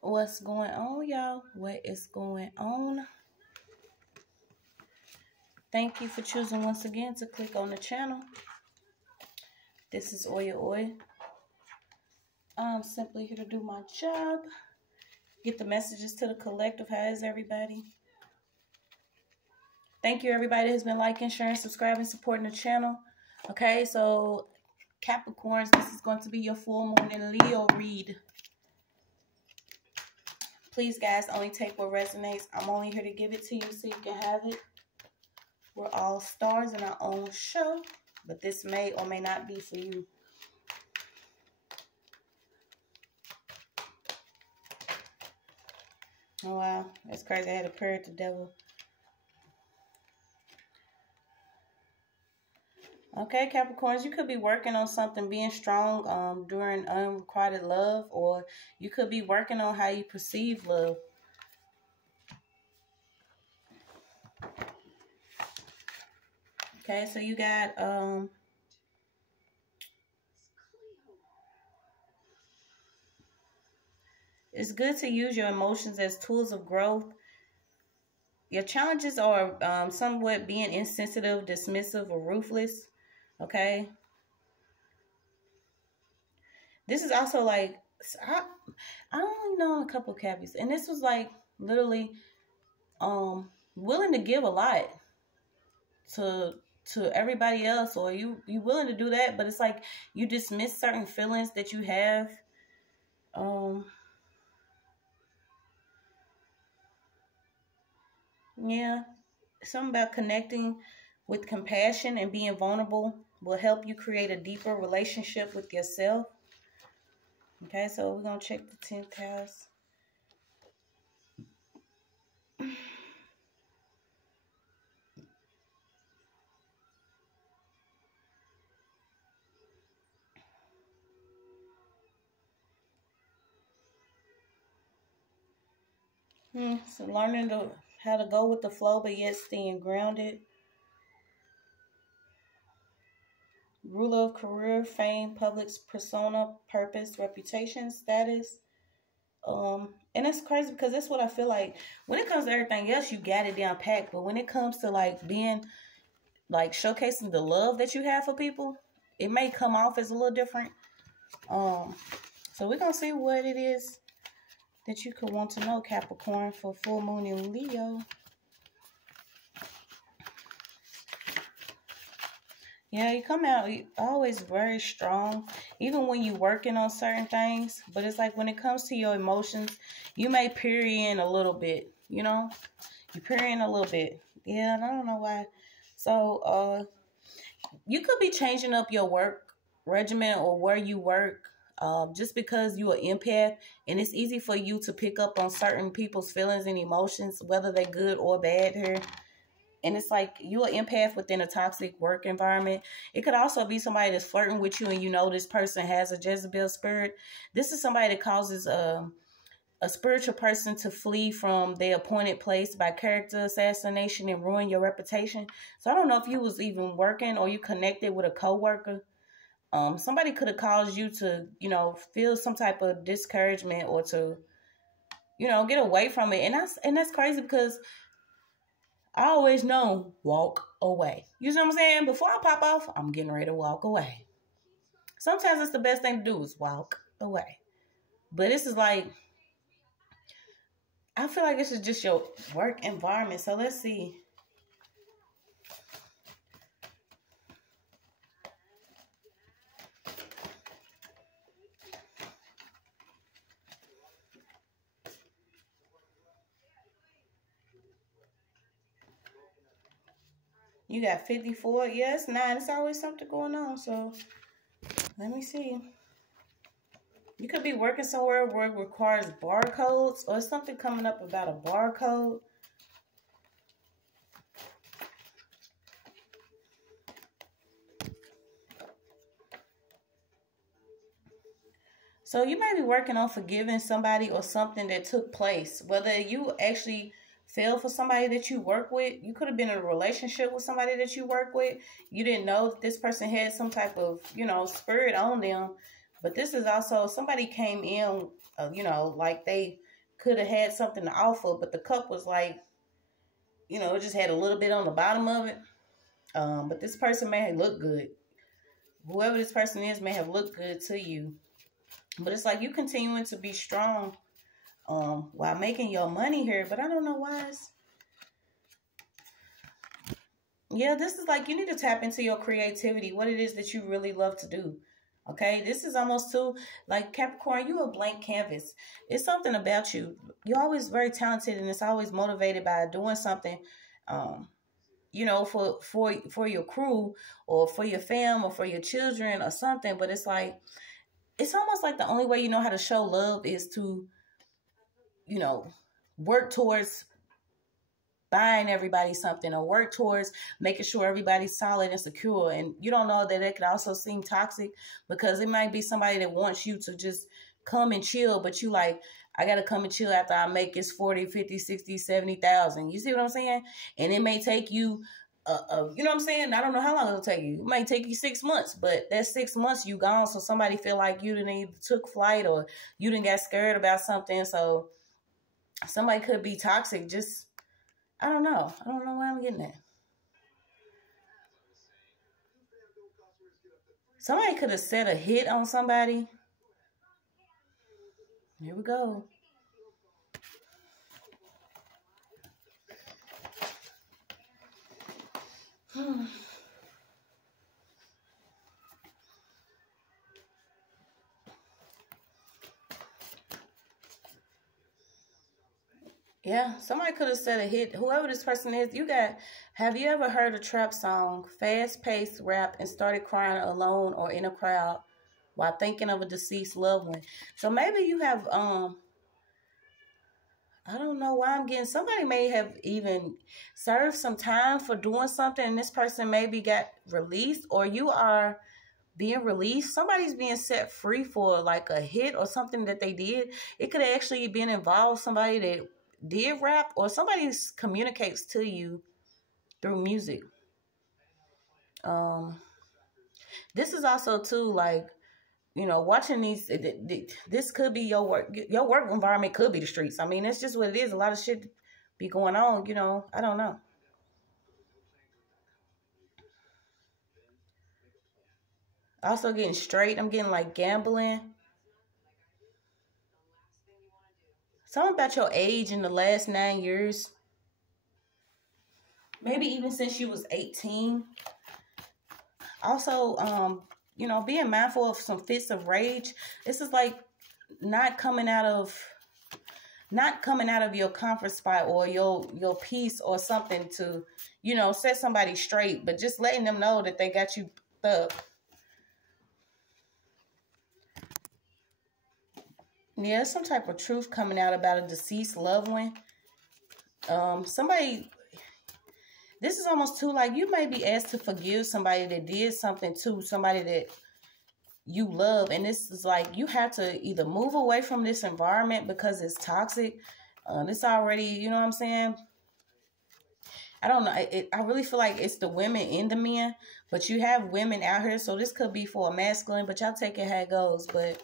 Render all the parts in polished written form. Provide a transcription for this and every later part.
What's going on, y'all? What is going on? Thank you for choosing once again to click on the channel. This is OYAOY. I'm simply here to do my job. Get the messages to the collective. How is everybody? Thank you, everybody who's been liking, sharing, subscribing, supporting the channel. Okay, so Capricorns, this is going to be your full moon in Leo read. Please, guys, only take what resonates. I'm only here to give it to you so you can have it. We're all stars in our own show, but this may or may not be for you. Oh, wow. That's crazy. I had to pray at the devil. Okay, Capricorns, you could be working on something, being strong during unrequited love, or you could be working on how you perceive love. Okay, so you got it's good to use your emotions as tools of growth. Your challenges are somewhat being insensitive, dismissive, or ruthless. Okay. This is also like, I only know a couple of Cappies, and this was like literally willing to give a lot to everybody else, or you willing to do that, but it's like you dismiss certain feelings that you have. Yeah, something about connecting with compassion and being vulnerable will help you create a deeper relationship with yourself. Okay, so we're going to check the 10th house. So learning how to go with the flow, but yet staying grounded. Ruler of career, fame, public persona, purpose, reputation, status. And it's crazy because that's what I feel like. When it comes to everything else, you got it down packed. But when it comes to like being, like showcasing the love that you have for people, it may come off as a little different. So we're going to see what it is that you could want to know, Capricorn, for full moon in Leo. Yeah, you come out always very strong, even when you're working on certain things. But it's like when it comes to your emotions, you may peer in a little bit, you know? You peer in a little bit. Yeah, and I don't know why. So, you could be changing up your work regimen or where you work just because you're an empath. And it's easy for you to pick up on certain people's feelings and emotions, whether they're good or bad here. And it's like you're an empath within a toxic work environment. It could also be somebody that's flirting with you and you know this person has a Jezebel spirit. This is somebody that causes a spiritual person to flee from their appointed place by character assassination and ruin your reputation. So I don't know if you was even working or you connected with a coworker. Somebody could have caused you to, you know, feel some type of discouragement or to, you know, get away from it. And that's crazy because I always know, walk away. You know what I'm saying? Before I pop off, I'm getting ready to walk away. Sometimes it's the best thing to do is walk away. But this is like, I feel like this is just your work environment. So let's see. You got 54. Yeah, it's 9. It's always something going on. So let me see. You could be working somewhere where it requires barcodes or something coming up about a barcode. So you may be working on forgiving somebody or something that took place. Whether you actually fell for somebody that you work with. You could have been in a relationship with somebody that you work with. You didn't know that this person had some type of, you know, spirit on them. But this is also somebody came in, you know, like they could have had something to offer, but the cup was like, you know, it just had a little bit on the bottom of it. But this person may have looked good. Whoever this person is may have looked good to you. But it's like you continuing to be strong while making your money here. But I don't know why it's... Yeah, this is like you need to tap into your creativity, what it is that you really love to do. Okay, this is almost too, like Capricorn, you a blank canvas. It's something about you. You're always very talented, and it's always motivated by doing something, you know, for your crew or for your fam or for your children or something. But it's like, it's almost like the only way you know how to show love is to, you know, work towards buying everybody something or work towards making sure everybody's solid and secure. And you don't know that it could also seem toxic, because it might be somebody that wants you to just come and chill, but you like, I got to come and chill after I make this 40, 50, 60, 70,000. You see what I'm saying? And it may take you, you know what I'm saying? I don't know how long it'll take you. It might take you 6 months, but that 6 months you gone. So somebody feel like you didn't either took flight or you didn't get scared about something. So somebody could be toxic. Just, I don't know. I don't know why I'm getting that. Somebody could have set a hit on somebody. Here we go. Yeah, somebody could have said a hit. Whoever this person is, have you ever heard a trap song, fast-paced rap, and started crying alone or in a crowd while thinking of a deceased loved one? So maybe you have, I don't know why I'm getting, somebody may have even served some time for doing something, and this person maybe got released, or you are being released. Somebody's being set free for like a hit or something that they did. It could have actually been involved somebody that did rap, or somebody communicates to you through music. This is also too, like, you know, watching these, this could be your work environment could be the streets. I mean, it's just what it is. A lot of shit be going on, you know. I don't know. Also getting straight. I'm getting like gambling. Something about your age in the last 9 years. Maybe even since you was 18. Also, you know, being mindful of some fits of rage. This is like not coming out of your comfort spot or your peace or something to, you know, set somebody straight, but just letting them know that they got you up. Yeah, some type of truth coming out about a deceased loved one. Somebody, this is almost too, like, you may be asked to forgive somebody that did something to somebody that you love. And this is like, you have to either move away from this environment because it's toxic. It's already, you know what I'm saying? I don't know. I really feel like it's the women and the men, but you have women out here. So this could be for a masculine, but y'all take it how it goes. But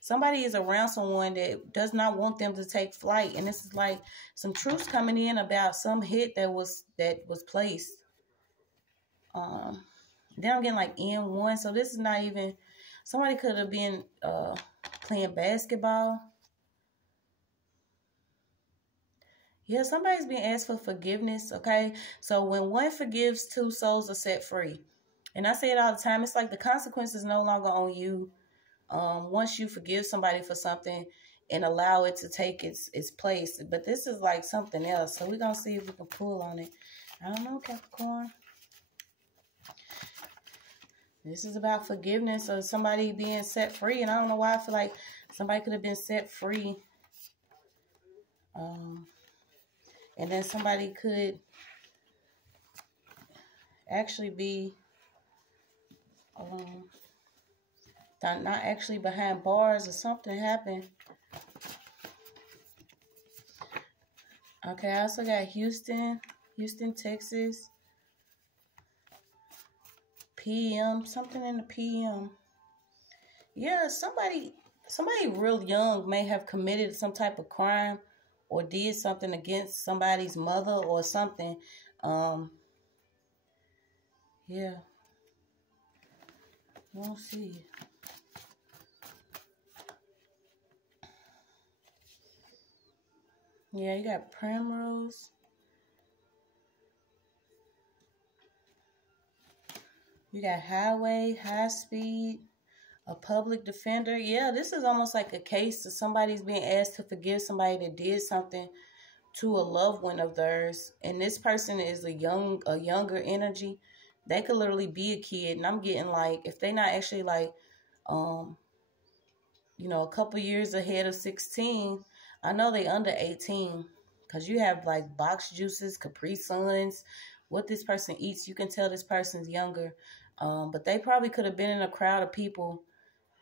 somebody is around someone that does not want them to take flight. And this is like some truths coming in about some hit that was placed. Then I'm getting like N1. So this is not even, somebody could have been playing basketball. Yeah, somebody's being asked for forgiveness, okay? So when one forgives, two souls are set free. And I say it all the time. It's like the consequence is no longer on you. Once you forgive somebody for something and allow it to take its place. But this is like something else. So we're going to see if we can pull on it. I don't know, Capricorn. This is about forgiveness or somebody being set free. And I don't know why I feel like somebody could have been set free. And then somebody could actually be not actually behind bars or something happened. Okay, I also got Houston, Texas. PM, something in the PM. Yeah, somebody real young may have committed some type of crime or did something against somebody's mother or something. Yeah. We'll see. Yeah, you got Primrose. You got Highway, High Speed, a public defender. Yeah, this is almost like a case of somebody's being asked to forgive somebody that did something to a loved one of theirs. And this person is a younger energy. They could literally be a kid. And I'm getting like, if they're not actually like, you know, a couple years ahead of 16, I know they under 18. Because you have like box juices, Capri Suns, what this person eats. You can tell this person's younger. But they probably could have been in a crowd of people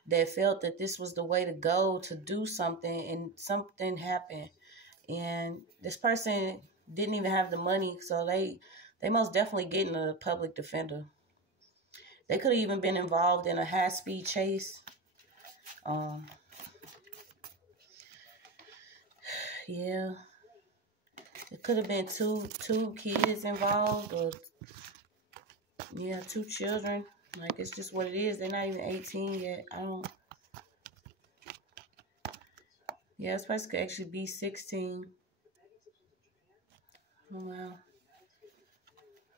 that felt that this was the way to go to do something, and something happened. And this person didn't even have the money, so they most definitely getting a public defender. They could have even been involved in a high-speed chase. Yeah. It could have been two kids involved, or yeah, 2 children. Like, it's just what it is. They're not even 18 yet. Yeah, this person could actually be 16. Oh, wow.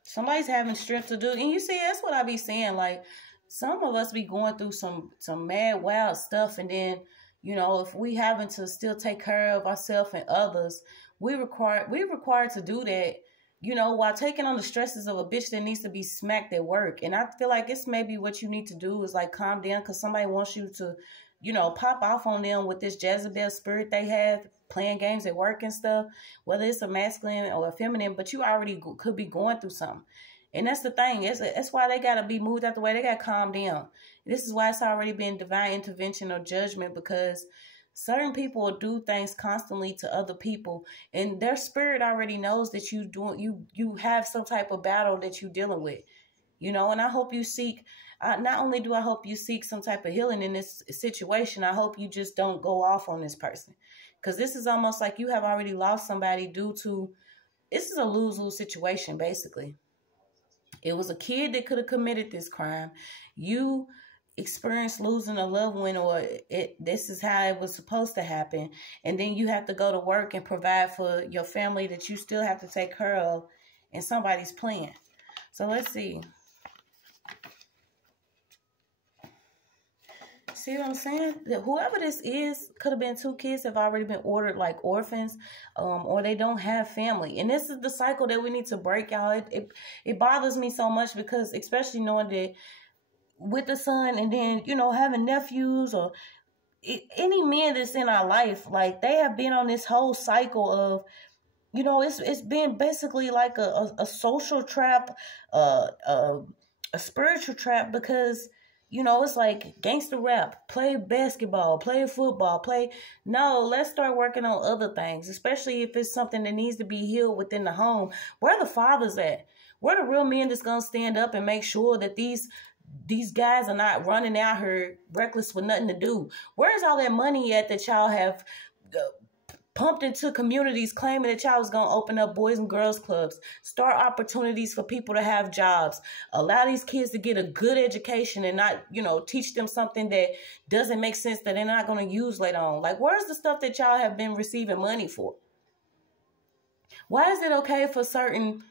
Somebody's having strength to do. And you see, that's what I be saying. Like, some of us be going through some mad, wild stuff. And then, you know, if we having to still take care of ourselves and others, we required to do that, you know, while taking on the stresses of a bitch that needs to be smacked at work. And I feel like it's maybe what you need to do is like calm down, because somebody wants you to, you know, pop off on them with this Jezebel spirit they have, playing games at work and stuff, whether it's a masculine or a feminine, but you already could be going through something. And that's the thing. That's why they got to be moved out the way. They got to calm down. This is why it's already been divine intervention or judgment, because certain people will do things constantly to other people, and their spirit already knows that you have some type of battle that you're dealing with, you know. And I hope you seek, not only do I hope you seek some type of healing in this situation, I hope you just don't go off on this person, because this is almost like you have already lost somebody due to, this is a lose-lose situation, basically. It was a kid that could have committed this crime. You experienced losing a loved one, or this is how it was supposed to happen. And then you have to go to work and provide for your family that you still have to take care of, and somebody's plan. So let's see. See what I'm saying? Whoever this is could have been 2 kids that have already been ordered like orphans, or they don't have family. And this is the cycle that we need to break, y'all. It bothers me so much, because especially knowing that with the son, and then, you know, having nephews or any men that's in our life, like, they have been on this whole cycle of, you know, it's been basically like a social trap, a spiritual trap, because, you know, it's like gangster rap, play basketball, play football, no, let's start working on other things, especially if it's something that needs to be healed within the home. Where are the fathers at? Where are the real men that's going to stand up and make sure that these guys are not running out here reckless with nothing to do? Where's all that money at that y'all have pumped into communities, claiming that y'all was going to open up boys and girls clubs, start opportunities for people to have jobs, allow these kids to get a good education, and not, you know, teach them something that doesn't make sense that they're not going to use later on? Like, where's the stuff that y'all have been receiving money for? Why is it okay for certain,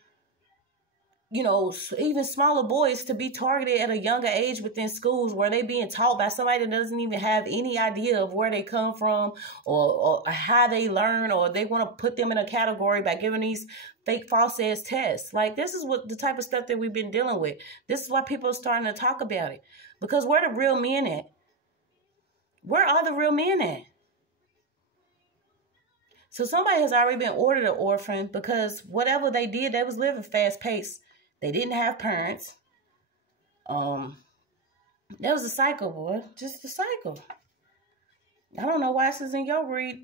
you know, even smaller boys to be targeted at a younger age within schools, where they being taught by somebody that doesn't even have any idea of where they come from, or how they learn, or they want to put them in a category by giving these fake false ass tests? Like, this is what the type of stuff that we've been dealing with. This is why people are starting to talk about it, because where the real men at? Where are the real men at? So somebody has already been ordered an orphan, because whatever they did, they was living fast paced. They didn't have parents. That was a cycle, boy. Just a cycle. I don't know why this is in your read,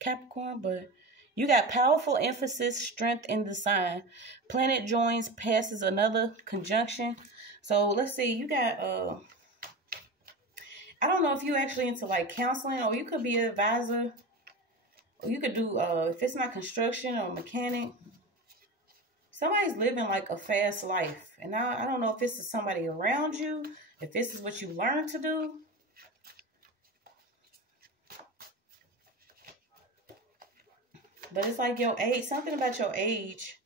Capricorn, but you got powerful emphasis, strength in the sign. Planet joins, passes another conjunction. So let's see. You got, I don't know if you actually into like counseling, or you could be an advisor, You could do, if it's not construction or mechanic, somebody's living like a fast life. And I don't know if this is somebody around you, if this is what you learned to do. But it's like your age, something about your age.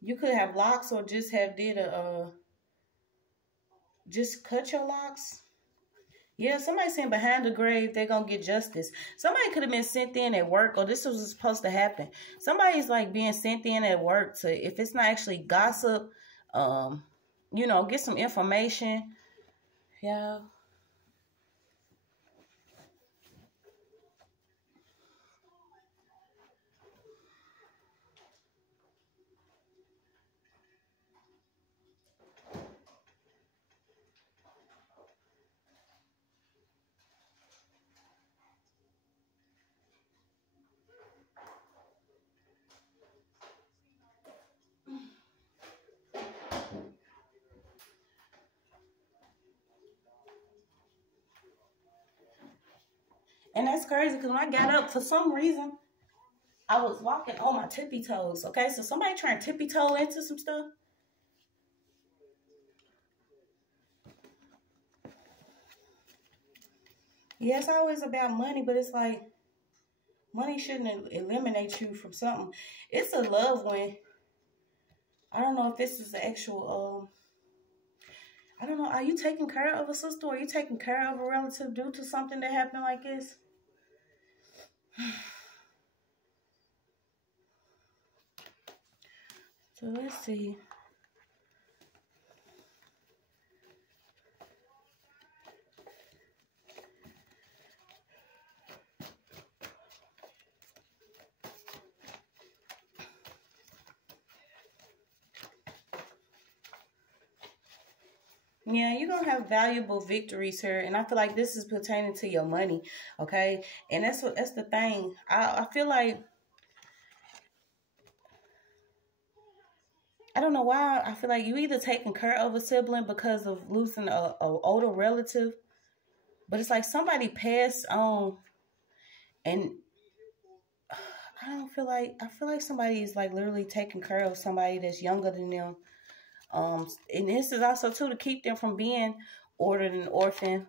You could have locks or just have just cut your locks. Yeah, somebody saying behind the grave, they're going to get justice. Somebody could have been sent in at work, or this was supposed to happen. Somebody's like being sent in at work to, if it's not actually gossip, you know, get some information. Yeah. And that's crazy because when I got up, for some reason, I was walking on my tippy toes. Okay, so somebody trying to tippy toe into some stuff. Yeah, it's always about money, but it's like money shouldn't eliminate you from something. It's a loved one. I don't know if this is the actual, I don't know. Are you taking care of a sister, or are you taking care of a relative due to something that happened like this? So let's see. Yeah, you're going to have valuable victories here. And I feel like this is pertaining to your money, okay? And that's the thing. I feel like, I don't know why, I feel like you either taking care of a sibling because of losing a older relative, but it's like somebody passed on, and I feel like somebody is like literally taking care of somebody that's younger than them. And this is also too to keep them from being ordered an orphan,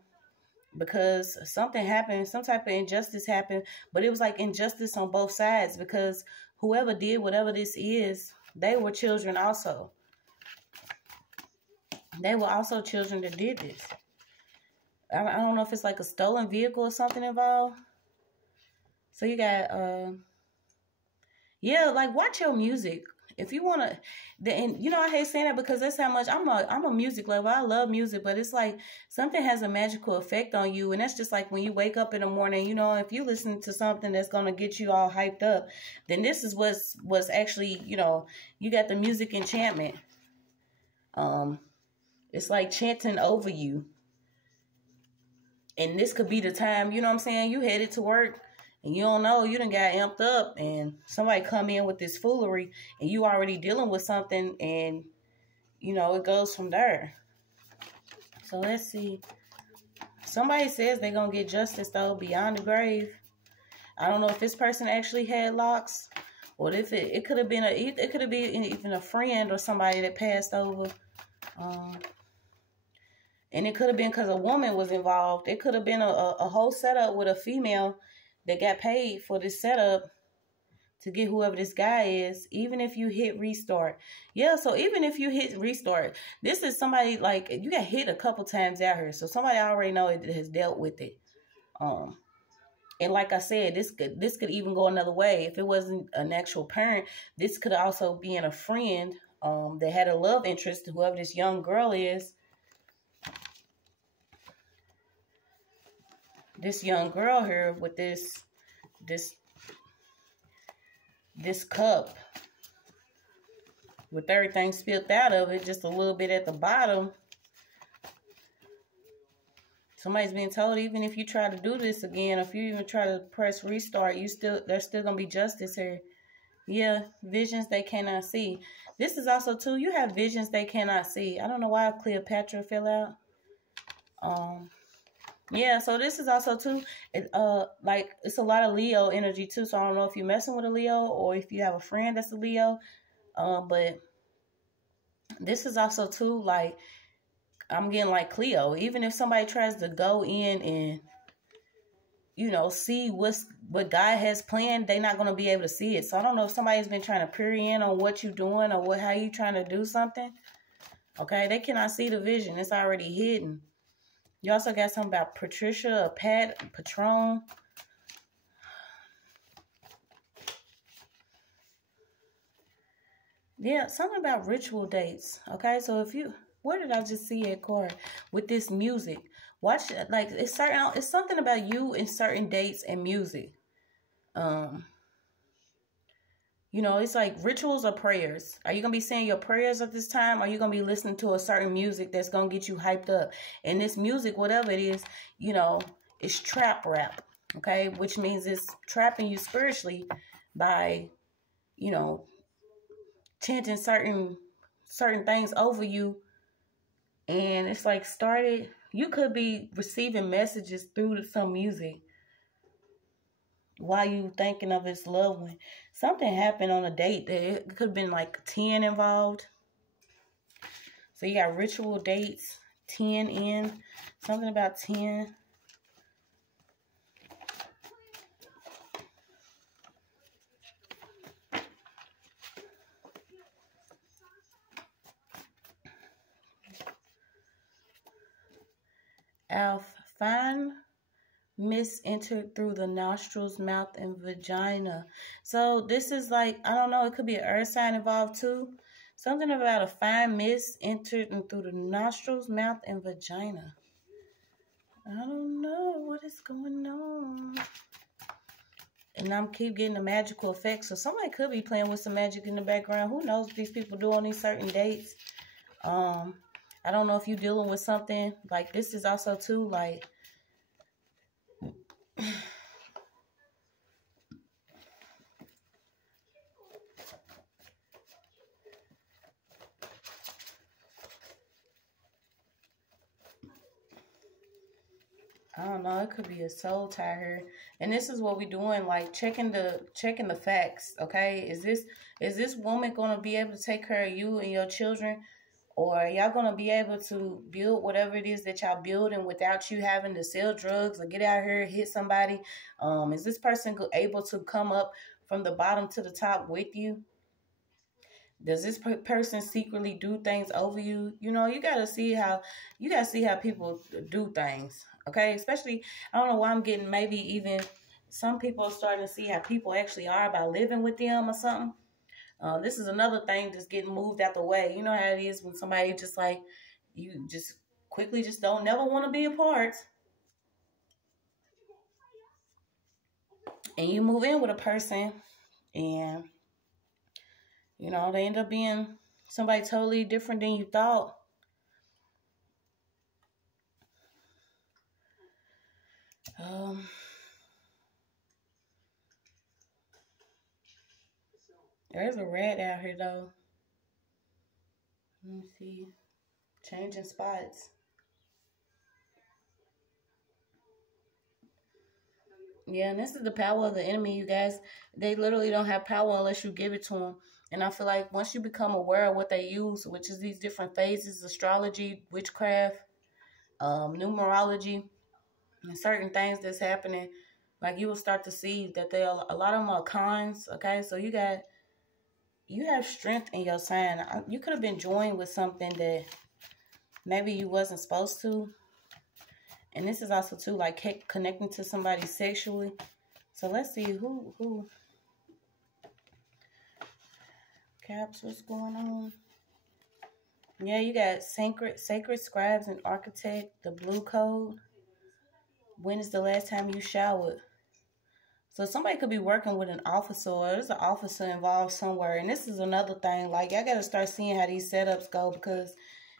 because something happened, some type of injustice happened, but it was like injustice on both sides, because whoever did whatever this is, they were children also. They were also children that did this. I don't know if it's like a stolen vehicle or something involved. So you got, yeah, like watch your music. If you want to, and you know, I hate saying that because that's how much I'm a music lover. I love music, but it's like something has a magical effect on you. And that's just like when you wake up in the morning, you know, if you listen to something that's going to get you all hyped up, then this is what's actually, you know, you got the music enchantment. It's like chanting over you. And this could be the time, you know what I'm saying? You headed to work. And you don't know, you done got amped up, and somebody come in with this foolery, and you already dealing with something, and, you know, it goes from there. So let's see. Somebody says they're going to get justice, though, beyond the grave. I don't know if this person actually had locks, or if it could have been even a friend or somebody that passed over. And it could have been because a woman was involved. It could have been a whole setup with a female that got paid for this setup to get whoever this guy is, even if you hit restart. Yeah, so even if you hit restart, this is somebody, like, you got hit a couple times out here. So somebody already know it has dealt with it. And like I said, this could even go another way. If it wasn't an actual parent, this could also be in a friend that had a love interest to whoever this young girl is. This young girl here with this cup with everything spilled out of it, just a little bit at the bottom. Somebody's being told, even if you try to do this again, if you even try to press restart, there's still gonna be justice here. Yeah, visions they cannot see. This is also too, you have visions they cannot see. I don't know why Cleopatra fell out. Yeah, so this is also too, like it's a lot of Leo energy too. So I don't know if you're messing with a Leo or if you have a friend that's a Leo. But this is also too, like, I'm getting like Cleo. Even if somebody tries to go in and, you know, see what God has planned, they're not going to be able to see it. So I don't know if somebody's been trying to peer in on what you're doing or how you trying to do something. Okay, they cannot see the vision. It's already hidden. You also got something about Patricia, or Pat, Patron. Yeah, something about ritual dates. Okay, so if you, where did I just see it, Cora? With this music, watch, like, it's something about you in certain dates and music. You know, it's like rituals or prayers. Are you going to be saying your prayers at this time? Or are you going to be listening to a certain music that's going to get you hyped up? And this music, whatever it is, you know, it's trap rap, okay? Which means it's trapping you spiritually by, you know, chanting certain things over you. And it's like you could be receiving messages through some music while you thinking of his loved one. Something happened on a date that it could have been like 10 involved. So you got ritual dates, 10 in, something about 10. Fine mist entered through the nostrils, mouth, and vagina. So this is like, I don't know, it could be an earth sign involved too. Something about a fine mist entered through the nostrils, mouth, and vagina. I don't know what is going on. And I'm keep getting the magical effects. So somebody could be playing with some magic in the background. Who knows what these people do on these certain dates? I don't know if you're dealing with something. Like, this is also too, like, I don't know, it could be a soul tie here. And this is what we're doing, like checking the facts, okay? Is this woman gonna be able to take care of you and your children? Or are y'all gonna be able to build whatever it is that y'all building without you having to sell drugs or get out here and hit somebody? Is this person able to come up from the bottom to the top with you? Does this person secretly do things over you? You know, you gotta see how people do things. Okay, especially, I don't know why I'm getting, maybe even some people are starting to see how people actually are by living with them or something. This is another thing that's getting moved out the way. You know how it is when somebody just like, you just quickly just don't never want to be apart. And you move in with a person and, you know, they end up being somebody totally different than you thought. There's a rat out here though. Let me see. Changing spots. Yeah, and this is the power of the enemy, you guys. They literally don't have power unless you give it to them. And I feel like once you become aware of what they use, which is these different phases, astrology, witchcraft, numerology, and certain things that's happening, like you will start to see that a lot of them are cons, okay? So you have strength in your sign. You could have been joined with something that maybe you wasn't supposed to. And this is also too, like, connecting to somebody sexually. So let's see who. Caps, what's going on? Yeah, you got sacred scribes and architect, the blue code. When is the last time you showered? So somebody could be working with an officer, or there's an officer involved somewhere. And this is another thing. Like, y'all got to start seeing how these setups go, because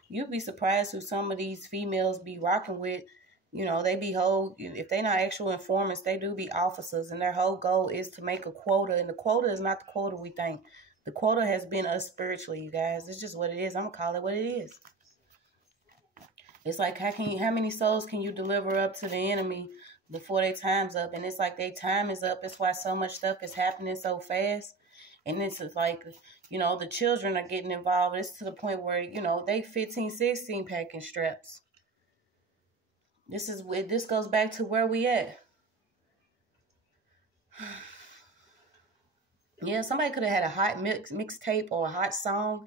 you'd be surprised who some of these females be rocking with. You know, they be if they're not actual informants, they do be officers. And their whole goal is to make a quota. And the quota is not the quota we think. The quota has been us spiritually, you guys. It's just what it is. I'm going to call it what it is. It's like, how many souls can you deliver up to the enemy before their time's up? And it's like their time is up. It's why so much stuff is happening so fast. And it's like, you know, the children are getting involved. It's to the point where, you know, they 15, 16 packing straps. This goes back to where we at. Yeah, somebody could have had a hot mixtape or a hot song.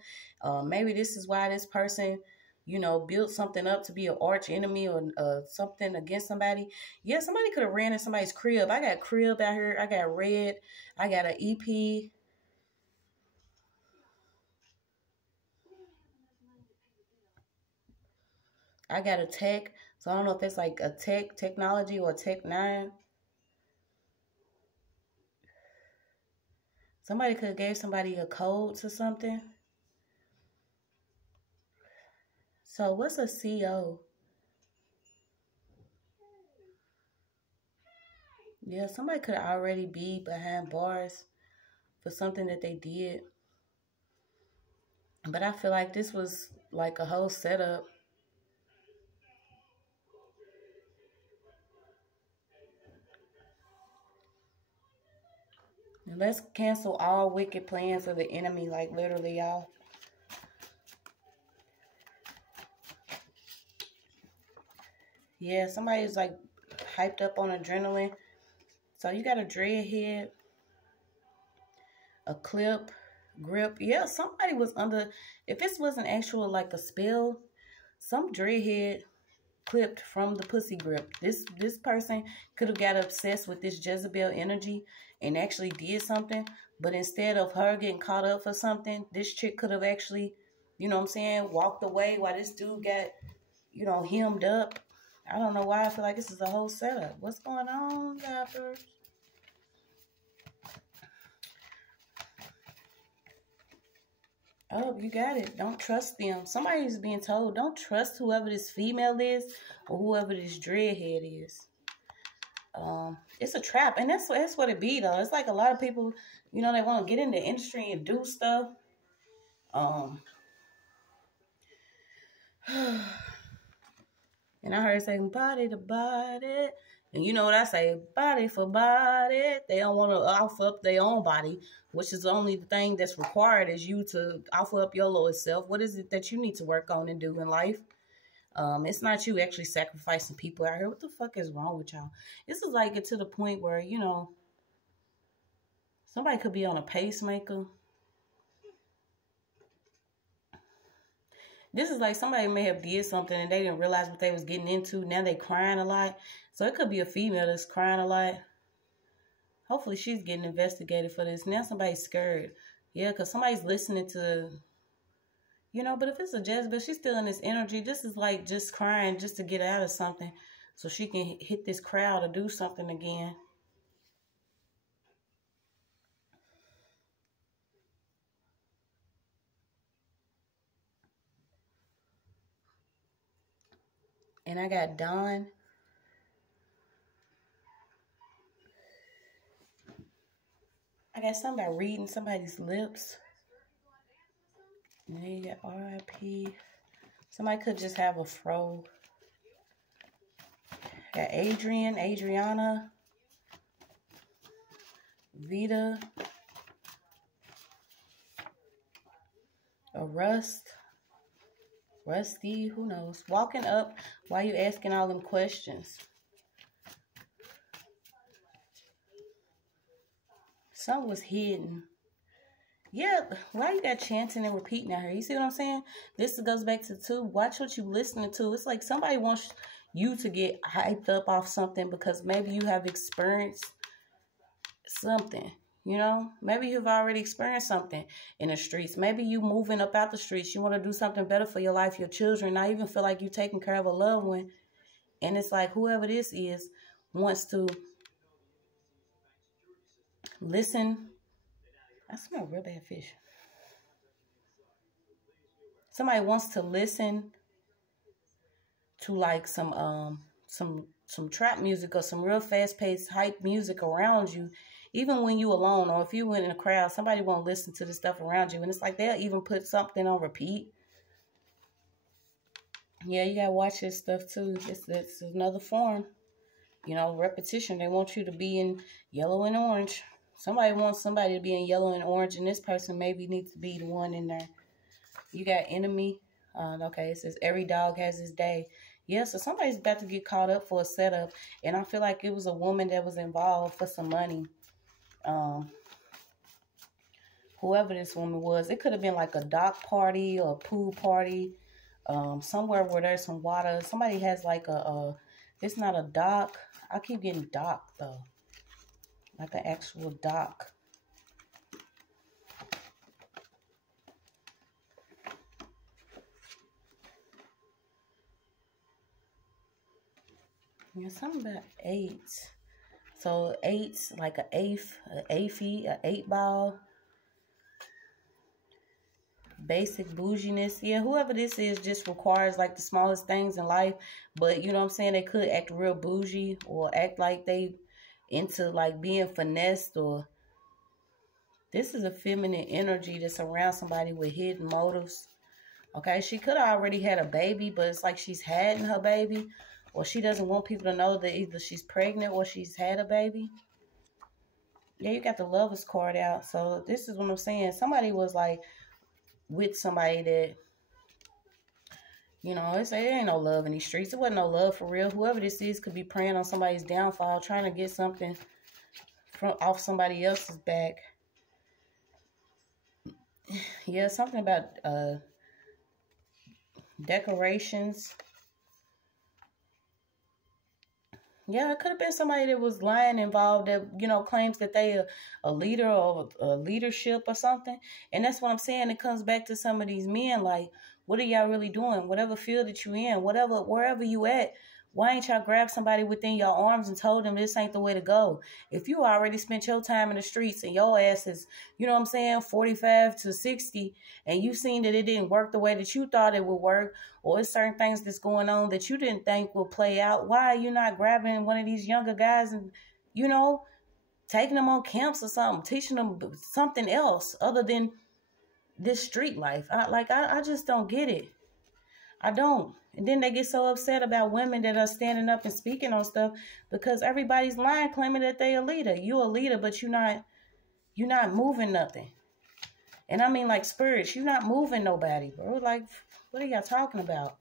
Maybe this is why this person, you know, built something up to be an arch enemy or something against somebody. Yeah, somebody could have ran in somebody's crib. I got crib out here. I got red. I got an EP. I got a tech. So I don't know if it's like a technology or tech 9. Somebody could have gave somebody a code to something. So what's a CO? Yeah, somebody could already be behind bars for something that they did. But I feel like this was like a whole setup. And let's cancel all wicked plans of the enemy, like literally, y'all. Yeah, somebody's like hyped up on adrenaline. So you got a dreadhead, a clip, grip. Yeah, somebody was under, if this wasn't actual like a spell, some dreadhead clipped from the pussy grip. This person could have got obsessed with this Jezebel energy and actually did something. But instead of her getting caught up for something, this chick could have actually, you know what I'm saying, walked away while this dude got, you know, hemmed up. I don't know why I feel like this is a whole setup. What's going on, Cappers? Oh, you got it. Don't trust them. Somebody's being told, don't trust whoever this female is or whoever this dreadhead is. It's a trap. And that's what it be, though. It's like a lot of people, you know, they want to get in the industry and do stuff. And I heard saying body to body. And you know what I say? Body for body. They don't want to offer up their own body, which is the only thing that's required is you to offer up your lowest self. What is it that you need to work on and do in life? It's not you actually sacrificing people out here. What the fuck is wrong with y'all? This is like it to the point where, you know, somebody could be on a pacemaker. This is like somebody may have did something and they didn't realize what they was getting into. Now they crying a lot. So it could be a female that's crying a lot. Hopefully she's getting investigated for this. Now somebody's scared. Yeah, because somebody's listening to, you know, but if it's a Jezebel, she's still in this energy. This is like just crying just to get out of something so she can hit this crowd or do something again. And I got Dawn. I got somebody reading somebody's lips. And then you got R.I.P. Somebody could just have a fro. Got Adrian, Adriana, Vita, a Rust, Rusty, who knows? Walking up while you asking all them questions. Something was hidden. Yeah, why you got chanting and repeating out here? You see what I'm saying? This goes back to two. Watch what you listening to. It's like somebody wants you to get hyped up off something because maybe you have experienced something. You know, maybe you've already experienced something in the streets. Maybe you moving up out the streets. You want to do something better for your life, your children. Not even feel like you're taking care of a loved one. And it's like whoever this is wants to listen. I smell real bad fish. Somebody wants to listen to like some trap music or some real fast-paced hype music around you. Even when you alone or if you went in a crowd, somebody won't listen to the stuff around you. And it's like they'll even put something on repeat. Yeah, you gotta watch this stuff too. It's another form. You know, repetition. They want you to be in yellow and orange. Somebody wants somebody to be in yellow and orange, and this person maybe needs to be the one in there. You got enemy. Okay, it says every dog has his day. Yeah, so somebody's about to get caught up for a setup, and I feel like it was a woman that was involved for some money. Whoever this woman was, it could have been like a dock party or a pool party, somewhere where there's some water. Somebody has like it's not a dock. I keep getting dock though, like an actual dock. Yeah, something about 8. So 8's like an eighth, an eighty, an 8 ball. Basic bouginess. Yeah, whoever this is just requires like the smallest things in life. But you know what I'm saying? They could act real bougie or act like they into like being finessed, or this is a feminine energy that's around somebody with hidden motives. Okay, she could have already had a baby, but it's like she's hiding her baby, or she doesn't want people to know that either she's pregnant or she's had a baby. Yeah, you got the Lovers card out. So this is what I'm saying. Somebody was like with somebody that, you know, it ain't no love in these streets. It wasn't no love for real. Whoever this is could be preying on somebody's downfall, trying to get something off somebody else's back. Yeah, something about decorations. Yeah, it could have been somebody that was lying involved that, you know, claims that they a leader or a leadership or something. And that's what I'm saying. It comes back to some of these men. Like, what are y'all really doing? Whatever field that you in, wherever you at, why ain't y'all grab somebody within your arms and told them this ain't the way to go? If you already spent your time in the streets and your ass is, you know what I'm saying, 45 to 60, and you seen that it didn't work the way that you thought it would work, or it's certain things that's going on that you didn't think will play out, why are you not grabbing one of these younger guys and, you know, taking them on camps or something, teaching them something else other than this street life? I just don't get it. I don't. And then they get so upset about women that are standing up and speaking on stuff because everybody's lying, claiming that they a leader. You a leader, but you're not moving nothing. And I mean, like, spirits, you're not moving nobody, bro. Like, what are y'all talking about?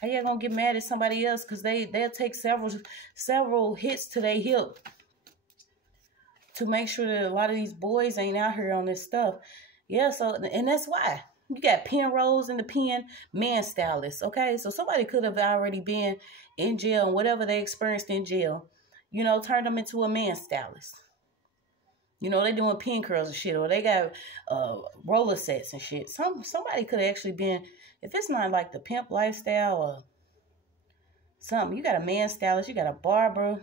How y'all gonna get mad at somebody else because they'll take several hits to their hip to make sure that a lot of these boys ain't out here on this stuff. Yeah, so, and that's why. You got pen rolls in the pen, man stylists, okay? So somebody could have already been in jail and whatever they experienced in jail, you know, turned them into a man stylist. You know, they doing pin curls and shit, or they got roller sets and shit. Somebody could have actually been, if it's not like the pimp lifestyle or something, you got a man stylist, you got a barber.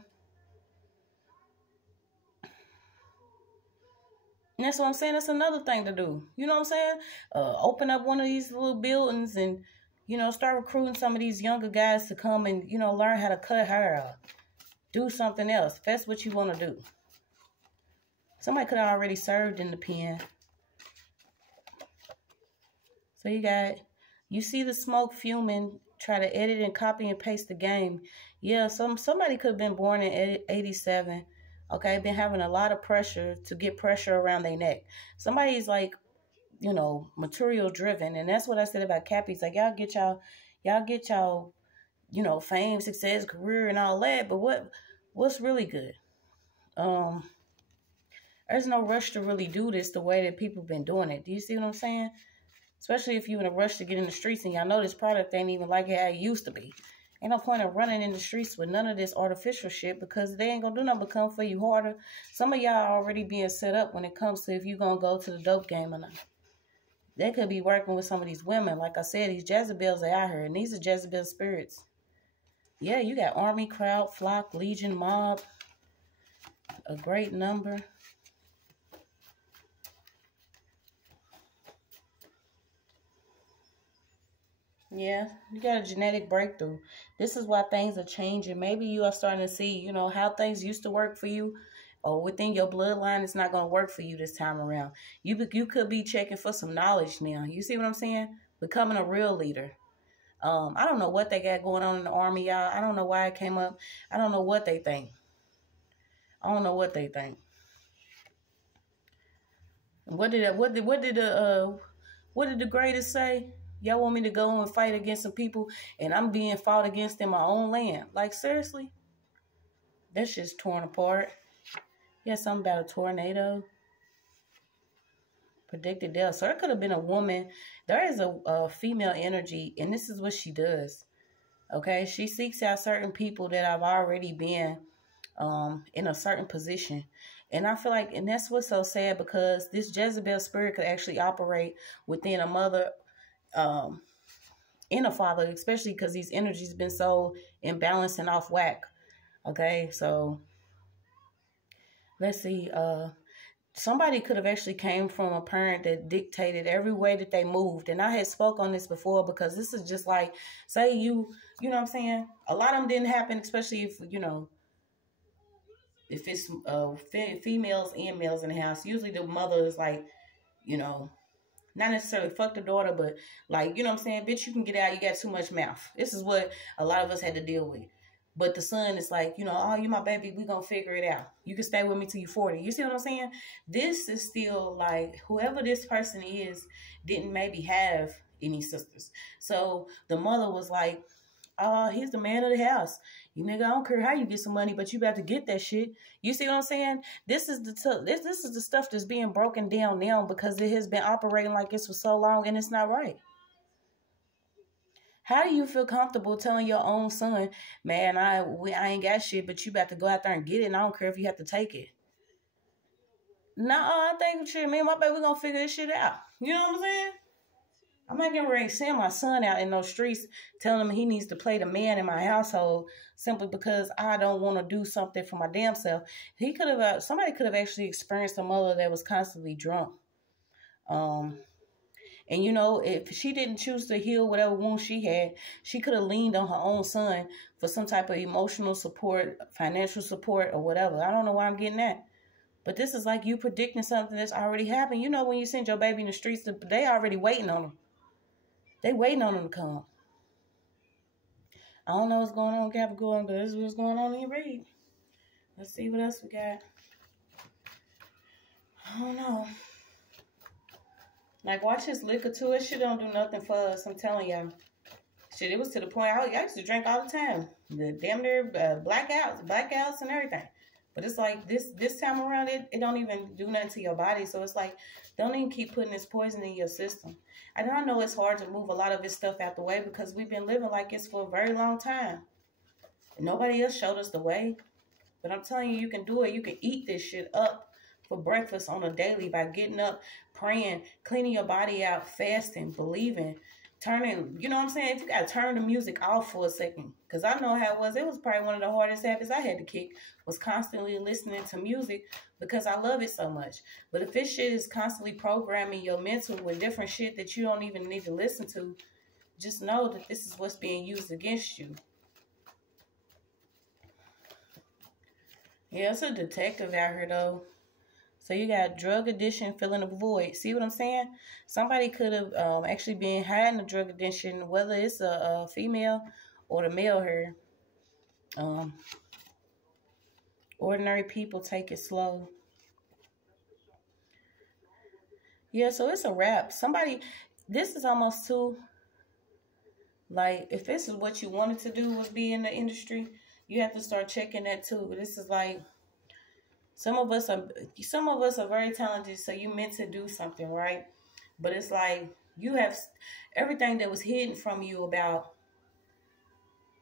And that's what I'm saying. That's another thing to do. You know what I'm saying? Open up one of these little buildings and, you know, start recruiting some of these younger guys to come and, you know, learn how to cut hair or do something else. If that's what you want to do. Somebody could have already served in the pen. So you see the smoke fuming, try to edit and copy and paste the game. Yeah, somebody could have been born in 87. Okay, been having a lot of pressure to get pressure around their neck. Somebody's like, you know, material driven. And that's what I said about Cappy's. Like, y'all get y'all, you know, fame, success, career, and all that. But what's really good? There's no rush to really do this the way that people been doing it. Do you see what I'm saying? Especially if you're in a rush to get in the streets and y'all know this product ain't even like how it used to be. Ain't no point of running in the streets with none of this artificial shit because they ain't gonna do nothing but come for you harder. Some of y'all already being set up when it comes to if you gonna go to the dope game or not. They could be working with some of these women. Like I said, these Jezebels are out here, and these are Jezebel spirits. Yeah, you got army, crowd, flock, legion, mob. A great number. Yeah, you got a genetic breakthrough. This is why things are changing. Maybe you are starting to see, you know, how things used to work for you or within your bloodline. It's not going to work for you this time around. You could be checking for some knowledge now. You see what I'm saying? Becoming a real leader. I don't know what they got going on in the army, y'all. I don't know why it came up. I don't know what they think. I don't know what they think. What did the greatest say? Y'all want me to go and fight against some people and I'm being fought against in my own land? Like, seriously? That shit's torn apart. Yeah, something about a tornado. Predicted death. So it could have been a woman. There is a female energy, and this is what she does. Okay? She seeks out certain people that have already been in a certain position. And I feel like, and that's what's so sad, because this Jezebel spirit could actually operate within a mother, in a father, especially because these energies been so imbalanced and off whack. Okay, so let's see. Somebody could have actually came from a parent that dictated every way that they moved. And I had spoke on this before, because this is just like, say you know what I'm saying? A lot of them didn't happen, especially if, you know, if it's females and males in the house. Usually the mother is like, you know, not necessarily fuck the daughter, but like, you know what I'm saying? Bitch, you can get out. You got too much mouth. This is what a lot of us had to deal with. But the son is like, you know, oh, you my baby. We going to figure it out. You can stay with me till you're 40. You see what I'm saying? This is still like, whoever this person is didn't maybe have any sisters. So the mother was like, oh, he's the man of the house. You nigga, I don't care how you get some money, but you got to get that shit. You see what I'm saying? This is the stuff that's being broken down now, because it has been operating like this for so long, and it's not right. How do you feel comfortable telling your own son, man, I ain't got shit, but you about to go out there and get it, and I don't care if you have to take it? I think shit, me and my baby, we gonna figure this shit out. You know what I'm saying? I'm not getting ready to send my son out in those streets telling him he needs to play the man in my household simply because I don't want to do something for my damn self. Somebody could have actually experienced a mother that was constantly drunk. And you know, if she didn't choose to heal whatever wound she had, she could have leaned on her own son for some type of emotional support, financial support, or whatever. I don't know why I'm getting that. But this is like you predicting something that's already happened. You know, when you send your baby in the streets, they already waiting on them. They waiting on them to come. I don't know what's going on, Capricorn, but this is what's going on in your read. Let's see what else we got. I don't know. Like, watch this liquor too. It shit don't do nothing for us. I'm telling y'all. Shit, it was to the point I used to drink all the time. The damn near blackouts and everything. But it's like this time around, it don't even do nothing to your body. So it's like, don't even keep putting this poison in your system. And I know it's hard to move a lot of this stuff out the way, because we've been living like it's for a very long time. And nobody else showed us the way. But I'm telling you, you can do it. You can eat this shit up for breakfast on a daily by getting up, praying, cleaning your body out, fasting, believing, turning, you know what I'm saying? If you got to turn the music off for a second, because I know how it was. It was probably one of the hardest habits I had to kick, was constantly listening to music, because I love it so much. But if this shit is constantly programming your mental with different shit that you don't even need to listen to, just know that this is what's being used against you. Yeah, it's a detective out here, though. So you got drug addiction filling a void. See what I'm saying? Somebody could have actually been hiding a drug addiction, whether it's a female or the male here. Ordinary people take it slow. Yeah, so it's a wrap. This is almost too, like, if this is what you wanted to do, was be in the industry, you have to start checking that too. This is like, some of us are very talented, so you meant to do something, right? But it's like you have everything that was hidden from you about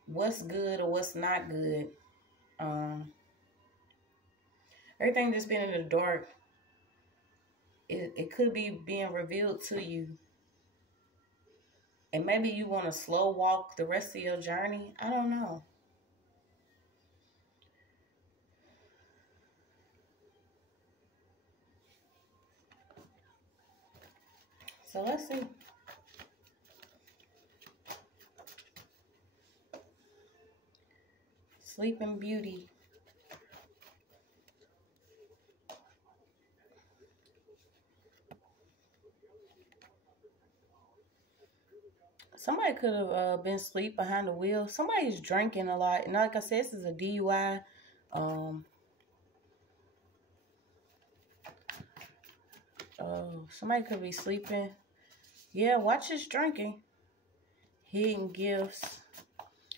what's good or what's not good. Everything that's been in the dark, it could be being revealed to you. And maybe you want to slow walk the rest of your journey. I don't know. So let's see. Sleeping Beauty. Somebody could have been asleep behind the wheel. Somebody's drinking a lot. And like I said, this is a DUI. Somebody could be sleeping. Yeah, watch his drinking. Hidden gifts.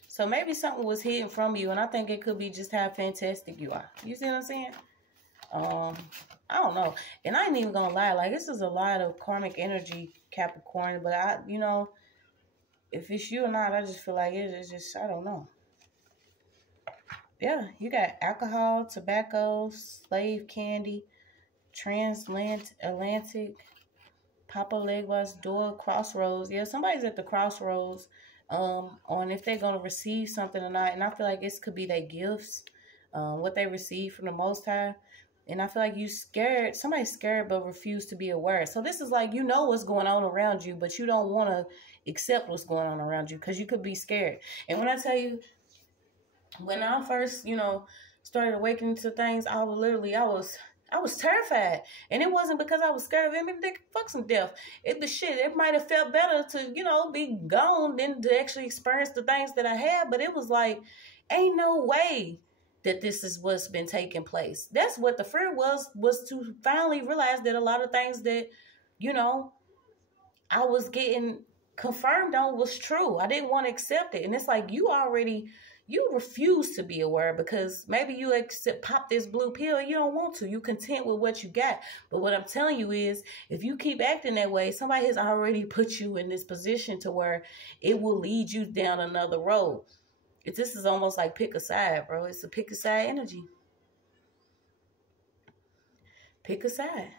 So maybe something was hidden from you. And I think it could be just how fantastic you are. You see what I'm saying? I don't know. And I ain't even gonna lie. Like, this is a lot of karmic energy, Capricorn. But you know, if it's you or not, I just feel like it's just, I don't know. Yeah, you got alcohol, tobacco, slave candy, transatlantic, Papa Legwas, door, crossroads. Yeah, somebody's at the crossroads on if they're going to receive something or not. And I feel like this could be their gifts, what they receive from the Most High. And I feel like you scared, somebody's scared but refuse to be aware. So this is like, you know what's going on around you, but you don't want to accept what's going on around you because you could be scared. And when I tell you, when I first, you know, started awakening to things, I was terrified. And it wasn't because I was scared of him. Fuck some death. It might have felt better to, you know, be gone than to actually experience the things that I had. But it was like, ain't no way that this is what's been taking place. That's what the fear was to finally realize that a lot of things that, you know, I was getting confirmed on was true. I didn't want to accept it. And it's like, you refuse to be aware because maybe you pop this blue pill and you don't want to. You content with what you got. But what I'm telling you is, if you keep acting that way, somebody has already put you in this position to where it will lead you down another road. This is almost like pick a side, bro. It's a pick a side energy. Pick a side.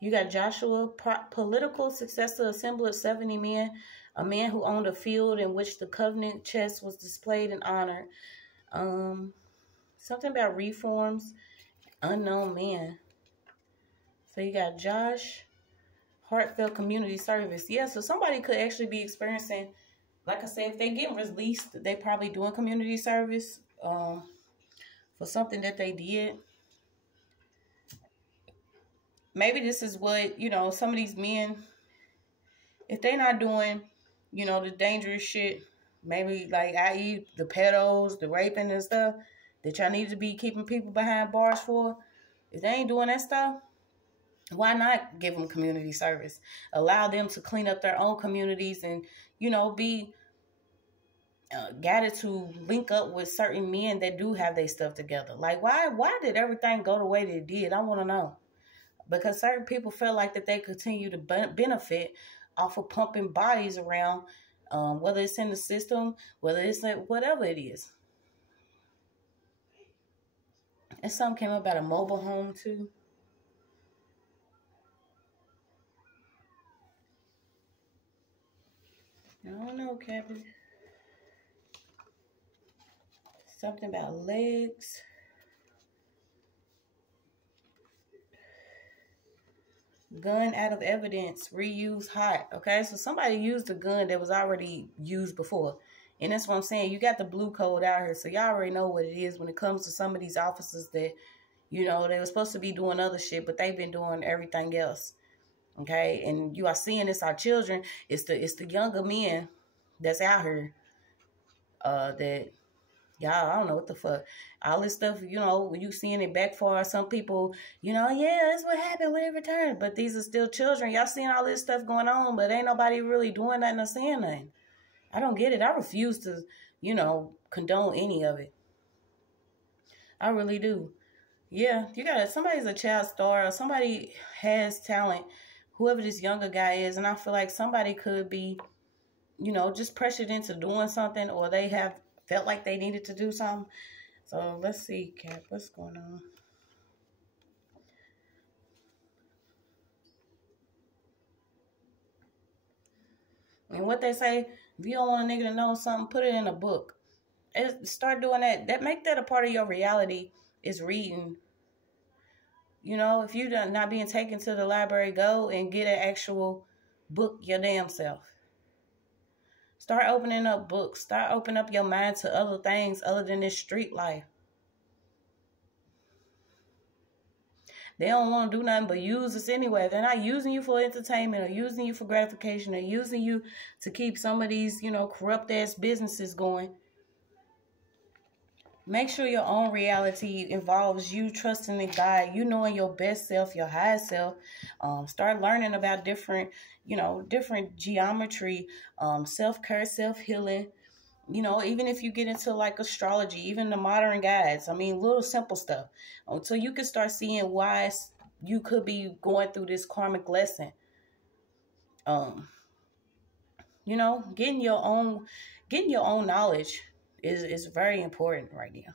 You got Joshua, political successor, assembly of 70 men, a man who owned a field in which the covenant chest was displayed and honored. Something about reforms, unknown man. So you got Josh, heartfelt community service. Yeah, so somebody could actually be experiencing, like I said, if they get released, they probably doing community service for something that they did. Maybe this is what, you know, some of these men, if they're not doing, you know, the dangerous shit, maybe like i.e. the pedos, the raping and stuff that y'all need to be keeping people behind bars for, if they ain't doing that stuff, why not give them community service? Allow them to clean up their own communities and, you know, be guided to link up with certain men that do have their stuff together. Like, why did everything go the way that it did? I want to know. Because certain people felt like that they continue to benefit off of pumping bodies around, whether it's in the system, whether it's whatever it is. And something came up about a mobile home too. I don't know, Cappin. Something about legs. Gun out of evidence, reuse hot. Okay, so somebody used a gun that was already used before. And that's what I'm saying. You got the blue code out here, so y'all already know what it is when it comes to some of these officers that, you know, they were supposed to be doing other shit, but they've been doing everything else. Okay, and you are seeing this, our children. It's the younger men that's out here that, y'all, I don't know what the fuck. All this stuff, you know, when you seeing it backfire, some people, you know, yeah, that's what happened when it returned. But these are still children. Y'all seeing all this stuff going on, but ain't nobody really doing nothing or saying nothing. I don't get it. I refuse to, you know, condone any of it. I really do. Yeah, somebody's a child star or somebody has talent, whoever this younger guy is, and I feel like somebody could be, you know, just pressured into doing something, or they have felt like they needed to do something. So let's see, Cap, what's going on? And what they say, if you don't want a nigga to know something, put it in a book. Start doing that. Make that a part of your reality, is reading. You know, if you're not being taken to the library, go and get an actual book your damn self. Start opening up books. Start opening up your mind to other things other than this street life. They don't want to do nothing but use us anyway. They're not using you for entertainment or using you for gratification. They're using you to keep some of these, corrupt-ass businesses going. Make sure your own reality involves you trusting in God, you knowing your best self, your highest self. Start learning about different geometry, self-care, self-healing. Even if you get into like astrology, even the modern guides, little simple stuff. So you can start seeing why you could be going through this karmic lesson. Getting your own knowledge is very important right now.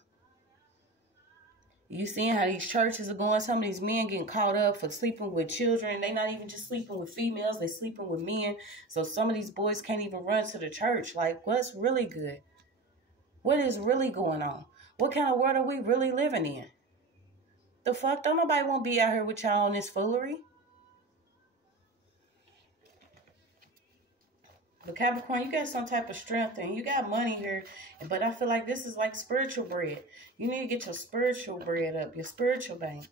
You seeing how these churches are going. Some of these men getting caught up for sleeping with children. They not even just sleeping with females. They sleeping with men. So some of these boys can't even run to the church. Like, what's really good? What is really going on? What kind of world are we really living in? The fuck? Don't nobody want to be out here with y'all on this foolery. But Capricorn, you got some type of strength and you got money here. But I feel like this is like spiritual bread. You need to get your spiritual bread up, your spiritual bank.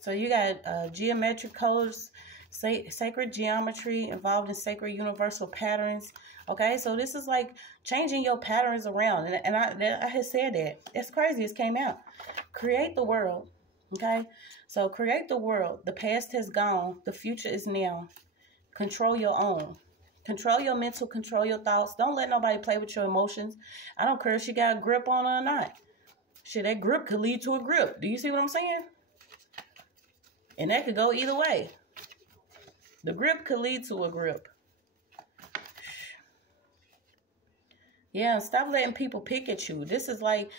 So you got geometric colors, sacred geometry involved in sacred universal patterns. Okay, so this is like changing your patterns around. And I had said that. That's crazy. It came out. Create the world. Okay, so create the world. The past has gone. The future is now. Control your own. Control your mental, control your thoughts. Don't let nobody play with your emotions. I don't care if she got a grip on her or not. Shit, that grip could lead to a grip. Do you see what I'm saying? And that could go either way. The grip could lead to a grip. Yeah, stop letting people pick at you. This is like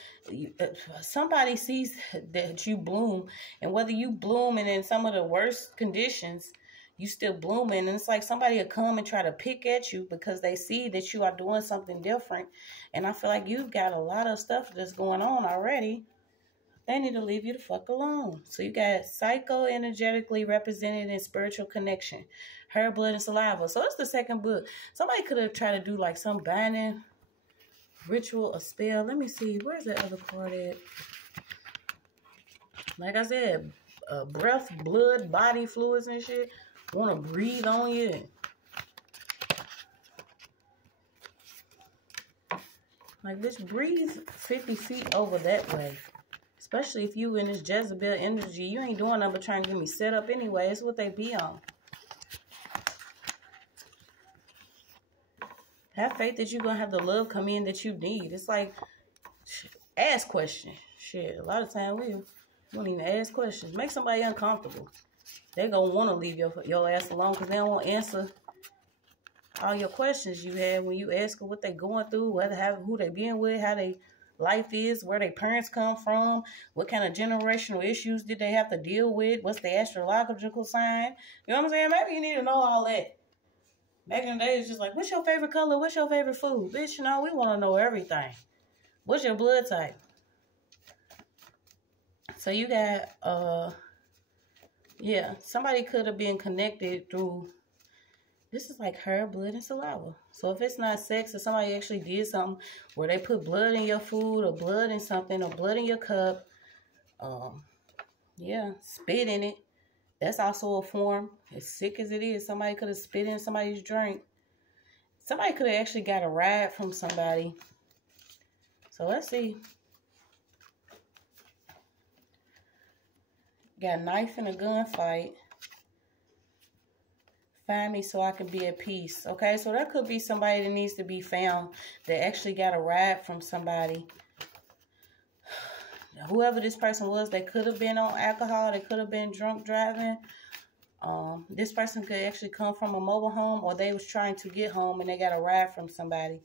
somebody sees that you bloom. And whether you bloom and in some of the worst conditions, you still blooming, and it's like somebody will come and try to pick at you because they see that you are doing something different. And I feel like you've got a lot of stuff that's going on already. They need to leave you the fuck alone. So you got psycho-energetically represented in spiritual connection. Hair, blood, and saliva. So it's the second book. Somebody could have tried to do like some binding ritual or spell. Let me see. Where's that other card at? Like I said, breath, blood, body fluids and shit. Want to breathe on you. Like, bitch, breathe 50 feet over that way. Especially if you in this Jezebel energy. You ain't doing nothing but trying to get me set up anyway. It's what they be on. Have faith that you're going to have the love come in that you need. It's like, ask questions. Shit, a lot of times we don't even ask questions. Make somebody uncomfortable. They're going to want to leave your ass alone because they don't want to answer all your questions you have when you ask them what they're going through, who they been with, how their life is, where their parents come from, what kind of generational issues did they have to deal with, what's the astrological sign. You know what I'm saying? Maybe you need to know all that. Back in the day, it's just like, what's your favorite color? What's your favorite food? Bitch, we want to know everything. What's your blood type? So you got, yeah, somebody could have been connected through, this is like hair, blood, and saliva. So if it's not sex, if somebody actually did something where they put blood in your food or blood in something or blood in your cup, yeah, spit in it. That's also a form. As sick as it is, somebody could have spit in somebody's drink. Somebody could have actually got a ride from somebody. So let's see. Got a knife in a gunfight. Find me so I can be at peace. Okay, so that could be somebody that needs to be found that actually got a ride from somebody. Whoever this person was, they could have been on alcohol. They could have been drunk driving. This person could actually come from a mobile home, or they was trying to get home and they got a ride from somebody.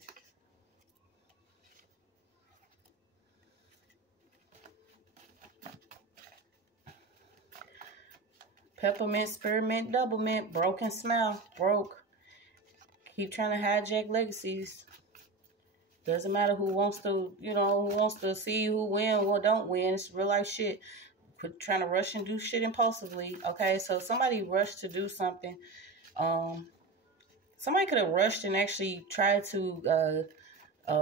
Peppermint, spearmint, double mint, broken smile, broke. Keep trying to hijack legacies. Doesn't matter who wants to, who wants to see who win or don't win. It's real life shit. Trying to rush and do shit impulsively. Okay, so somebody rushed to do something. Somebody could have rushed and actually tried to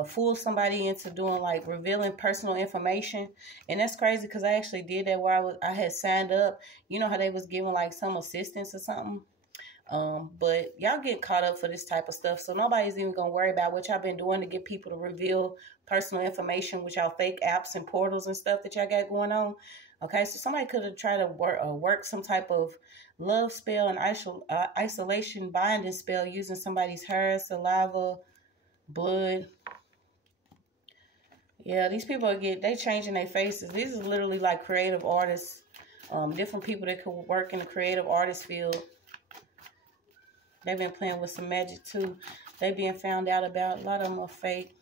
fool somebody into doing like revealing personal information. And that's crazy because I actually did that where I had signed up. You know how they was giving like some assistance or something. But y'all get caught up for this type of stuff, so nobody's even gonna worry about what y'all been doing to get people to reveal personal information with y'all fake apps and portals and stuff that y'all got going on. Okay, so somebody could have tried to work some type of love spell and isolation binding spell using somebody's hair, saliva, blood. Yeah, these people they changing their faces. These are literally like creative artists, different people that could work in the creative artist field. They've been playing with some magic too. They being found out about. A lot of them are fake.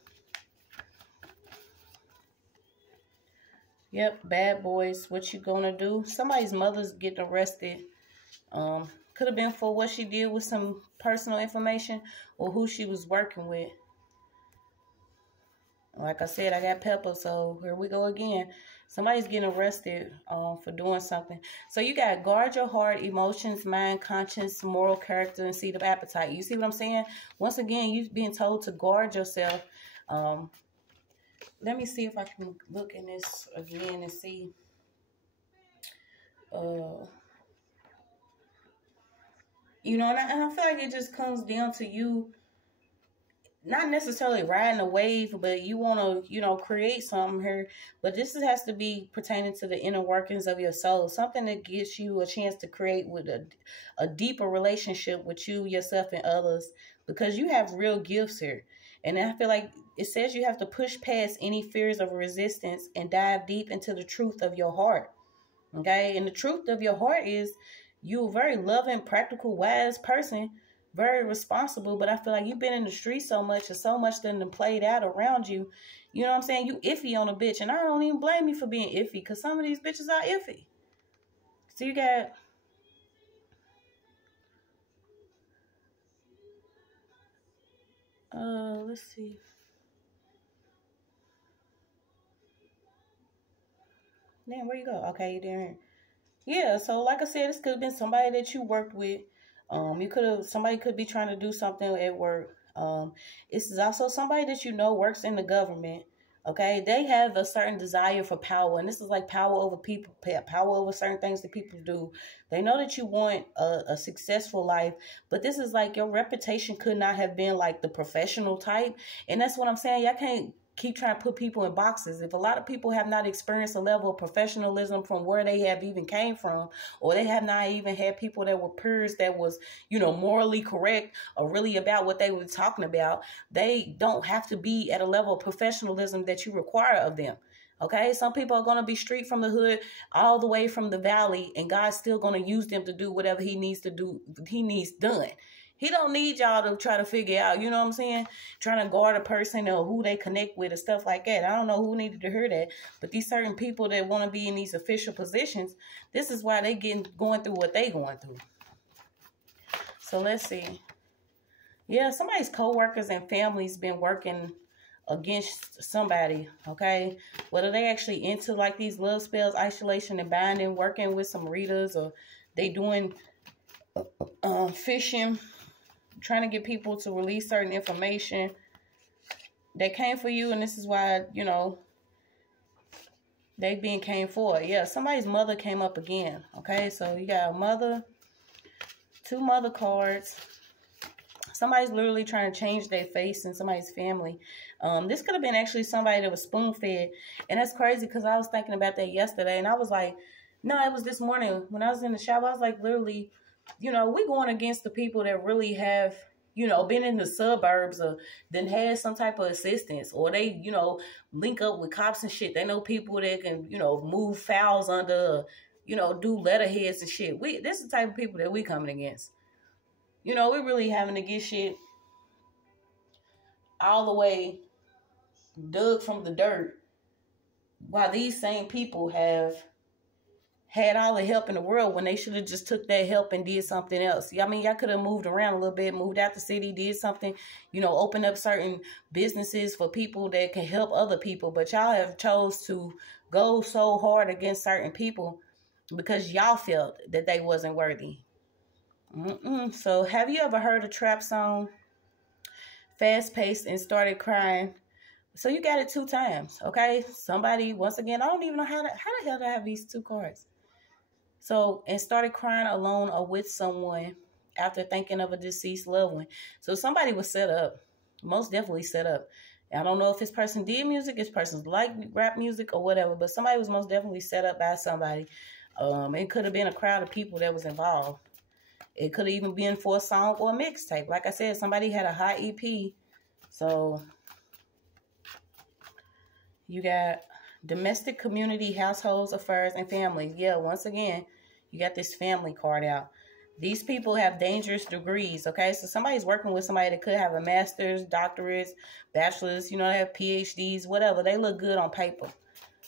Yep, bad boys. What you gonna do? Somebody's mother's getting arrested. Could have been for what she did with some personal information or who she was working with. Like I said, I got pepper, so here we go again. Somebody's getting arrested for doing something. So you got guard your heart, emotions, mind, conscience, moral character, and seed of appetite. You see what I'm saying? Once again, you're being told to guard yourself. Let me see if I can look in this again and see. You know, and I feel like it just comes down to you not necessarily riding a wave, but you want to, you know, create something here. But this has to be pertaining to the inner workings of your soul. Something that gives you a chance to create with a deeper relationship with you, yourself, and others. Because you have real gifts here. And I feel like it says you have to push past any fears of resistance and dive deep into the truth of your heart. Okay? And the truth of your heart is you're a very loving, practical, wise person. Very responsible, but I feel like you've been in the street so much and so much done played out around you. You know what I'm saying? You iffy on a bitch, and I don't even blame you for being iffy because some of these bitches are iffy. So you got let's see. Man, where you go? Okay, you're there. Yeah, so like I said, this could have been somebody that you worked with. Somebody could be trying to do something at work. This is also somebody that you know works in the government. Okay, they have a certain desire for power, and this is like power over people, power over certain things that people do. They know that you want a successful life, but this is like your reputation could not have been like the professional type, and that's what I'm saying. Y'all can't keep trying to put people in boxes. If a lot of people have not experienced a level of professionalism from where they have even came from, or they have not even had people that were peers that was, you know, morally correct or really about what they were talking about, they don't have to be at a level of professionalism that you require of them. Okay, some people are going to be street from the hood all the way from the valley, and God's still going to use them to do whatever he needs to do, he needs done. He don't need y'all to try to figure out, you know what I'm saying? Trying to guard a person or who they connect with and stuff like that. I don't know who needed to hear that. But these certain people that want to be in these official positions, this is why they going through what they going through. So let's see. Yeah, somebody's co-workers and families been working against somebody, okay? Whether they actually into like these love spells, isolation and binding, working with some readers, or they doing fishing, trying to get people to release certain information. They came for you, and this is why, you know, they being came for. Yeah, somebody's mother came up again. Okay, so you got a mother, two mother cards. Somebody's literally trying to change their face in somebody's family. This could have been actually somebody that was spoon-fed. And that's crazy because I was thinking about that yesterday. And I was like, no, it was this morning when I was in the shower. I was like, literally, you know, we're going against the people that really have, you know, been in the suburbs or then had some type of assistance, or they, you know, link up with cops and shit. They know people that can, you know, move fouls under, you know, do letterheads and shit. This is the type of people that we coming against. You know, we're really having to get shit all the way dug from the dirt, while these same people have had all the help in the world when they should have just took that help and did something else. I mean, y'all could have moved around a little bit, moved out the city, did something, you know, open up certain businesses for people that can help other people. But y'all have chose to go so hard against certain people because y'all felt that they wasn't worthy. So have you ever heard a trap song, fast-paced, and started crying? So you got it 2 times, okay? Somebody, once again, I don't even know how the hell did I have these 2 cards? So, and started crying alone or with someone after thinking of a deceased loved one. So somebody was set up, most definitely set up. I don't know if this person did music, this person's like rap music or whatever, but somebody was most definitely set up by somebody. It could have been a crowd of people that was involved. It could have even been for a song or a mixtape. Like I said, somebody had a hot EP. So you got domestic, community, households, affairs, and families. Yeah, once again, you got this family card out. These people have dangerous degrees, okay? So somebody's working with somebody that could have a master's, doctorates, bachelor's, you know, they have PhDs, whatever. They look good on paper,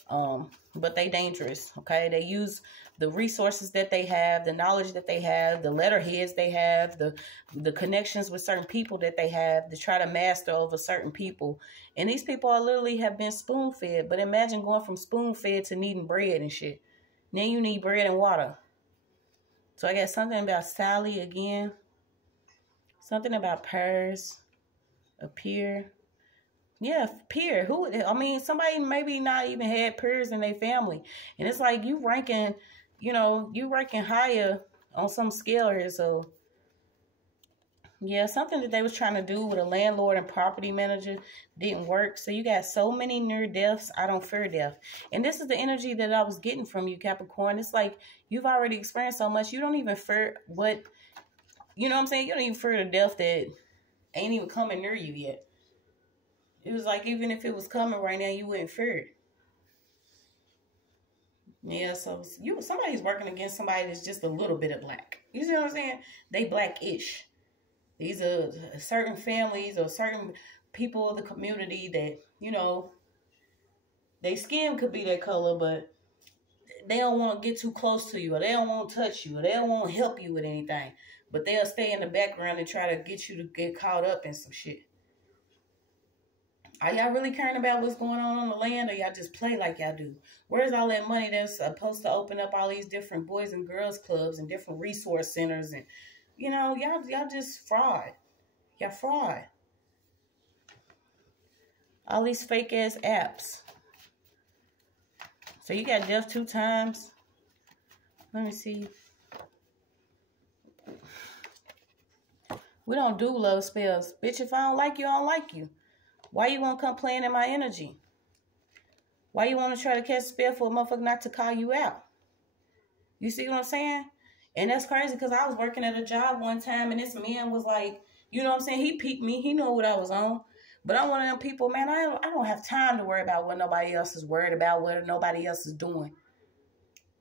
but they dangerous, okay? They use the resources that they have, the knowledge that they have, the letterheads they have, the connections with certain people that they have to try to master over certain people. And these people are literally have been spoon-fed. But imagine going from spoon-fed to needing bread and shit. Now you need bread and water. So I got something about Sally again. Something about Paris. A peer. Yeah, peer. Who? I mean, somebody maybe not even had peers in their family. And it's like you ranking, you know, you ranking higher on some scale here. So, yeah, something that they was trying to do with a landlord and property manager didn't work. So you got so many near deaths. I don't fear death. And this is the energy that I was getting from you, Capricorn. It's like you've already experienced so much. You don't even fear what, you know what I'm saying? You don't even fear the death that ain't even coming near you yet. It was like even if it was coming right now, you wouldn't fear it. Yeah, so somebody's working against somebody that's just a little bit of black. You see what I'm saying? They black-ish. These are certain families or certain people of the community that, you know, their skin could be their color, but they don't want to get too close to you, or they don't want to touch you, or they don't want to help you with anything. But they'll stay in the background and try to get you to get caught up in some shit. Are y'all really caring about what's going on the land, or y'all just play like y'all do? Where's all that money that's supposed to open up all these different boys and girls clubs and different resource centers? And, you know, y'all just fraud. Y'all fraud. All these fake ass apps. So you got death 2 times. Let me see. We don't do love spells. Bitch, if I don't like you, I don't like you. Why you want to come playing in my energy? Why you want to try to catch a spell for a motherfucker not to call you out? You see what I'm saying? And that's crazy because I was working at a job one time and this man was like, you know what I'm saying? He peeped me. He knew what I was on. But I'm one of them people, man, I don't have time to worry about what nobody else is worried about, what nobody else is doing.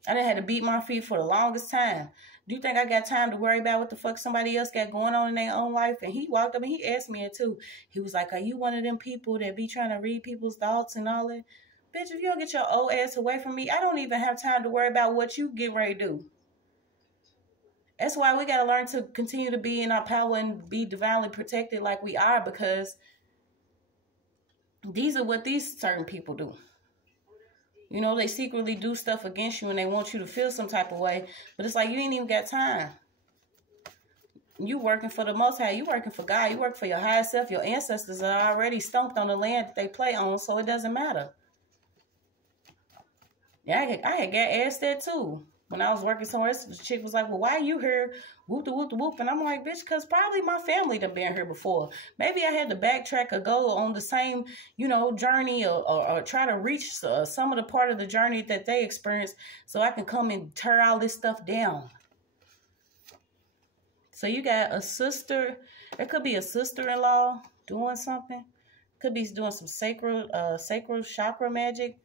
I done had to beat my feet for the longest time. Do you think I got time to worry about what the fuck somebody else got going on in their own life? And he walked up and he asked me it too. He was like, are you one of them people that be trying to read people's thoughts and all that? Bitch, if you don't get your old ass away from me, I don't even have time to worry about what you get ready to do. That's why we got to learn to continue to be in our power and be divinely protected like we are, because these are what these certain people do. You know, they secretly do stuff against you and they want you to feel some type of way. But it's like you ain't even got time. You working for the Most High. You working for God. You work for your higher self. Your ancestors are already stomped on the land that they play on, so it doesn't matter. Yeah, I had got asked that too. When I was working somewhere, the chick was like, well, why are you here? Whoop the whoop the whoop. And I'm like, bitch, because probably my family done been here before. Maybe I had to backtrack or go on the same, you know, journey or try to reach some of the part of the journey that they experienced so I can come and tear all this stuff down. So you got a sister. There could be a sister-in-law doing something. Could be doing some sacral chakra magic.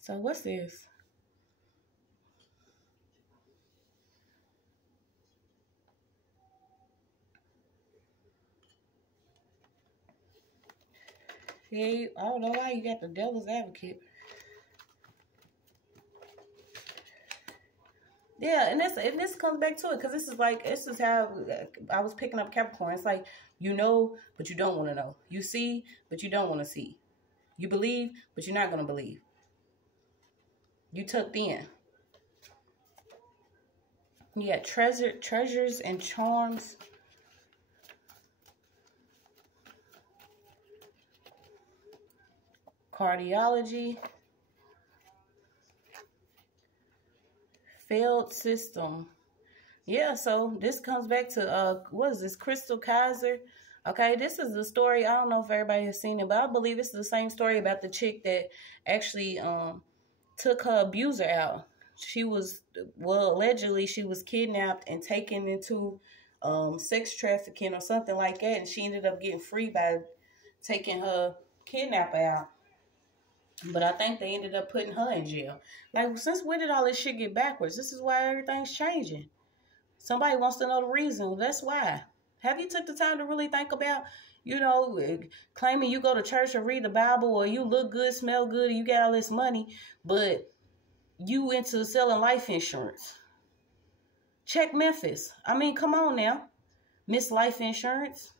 So what's this? Yeah, I don't know why you got the devil's advocate. Yeah, and this comes back to it, because this is how I was picking up Capricorn. It's like, you know, but you don't want to know. You see, but you don't want to see. You believe, but you're not going to believe. You tucked in. You got treasures and charms. Cardiology. Failed system. Yeah, so this comes back to, what is this, Crystal Kaiser? Okay, this is the story. I don't know if everybody has seen it, but I believe it's the same story about the chick that actually took her abuser out. She was, well, allegedly she was kidnapped and taken into sex trafficking or something like that, and she ended up getting free by taking her kidnapper out. But I think they ended up putting her in jail. Like, since when did all this shit get backwards? This is why everything's changing. Somebody wants to know the reason. That's why. Have you took the time to really think about, you know, claiming you go to church or read the Bible, or you look good, smell good, and you got all this money, but you into selling life insurance? Check Memphis. I mean, come on now. Miss Life Insurance.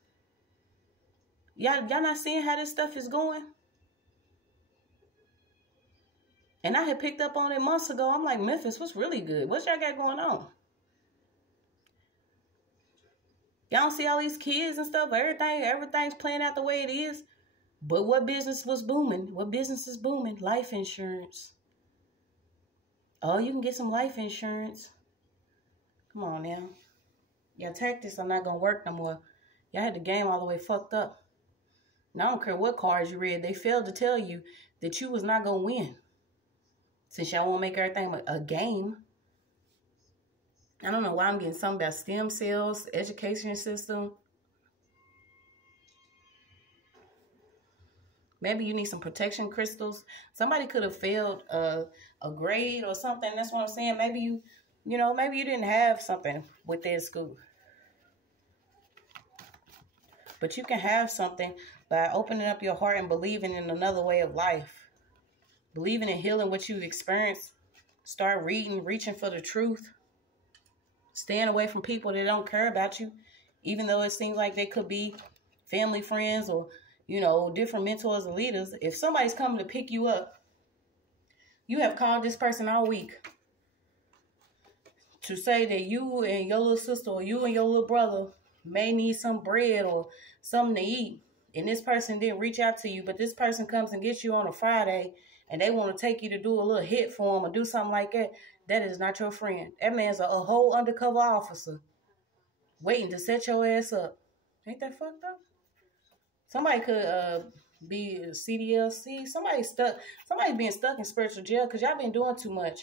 Y'all not seeing how this stuff is going? And I had picked up on it months ago. I'm like, Memphis, what's really good? What y'all got going on? Y'all don't see all these kids and stuff. Everything's playing out the way it is. But what business was booming? What business is booming? Life insurance. Oh, you can get some life insurance. Come on now. Your tactics are not going to work no more. Y'all had the game all the way fucked up. And I don't care what cards you read. They failed to tell you that you was not going to win. Since y'all want to make everything a game. I don't know why I'm getting something about stem cells, education system. Maybe you need some protection crystals. Somebody could have failed a grade or something. That's what I'm saying. Maybe you didn't have something with their school. But you can have something by opening up your heart and believing in another way of life. Believing in healing what you've experienced. Start reading, reaching for the truth. Staying away from people that don't care about you. Even though it seems like they could be family, friends, or, you know, different mentors and leaders. If somebody's coming to pick you up, you have called this person all week to say that you and your little sister or you and your little brother may need some bread or something to eat. And this person didn't reach out to you, but this person comes and gets you on a Friday and they want to take you to do a little hit for them or do something like that. That is not your friend. That man's a whole undercover officer waiting to set your ass up. Ain't that fucked up? Somebody could be a CDLC. Somebody's being stuck in spiritual jail because y'all been doing too much.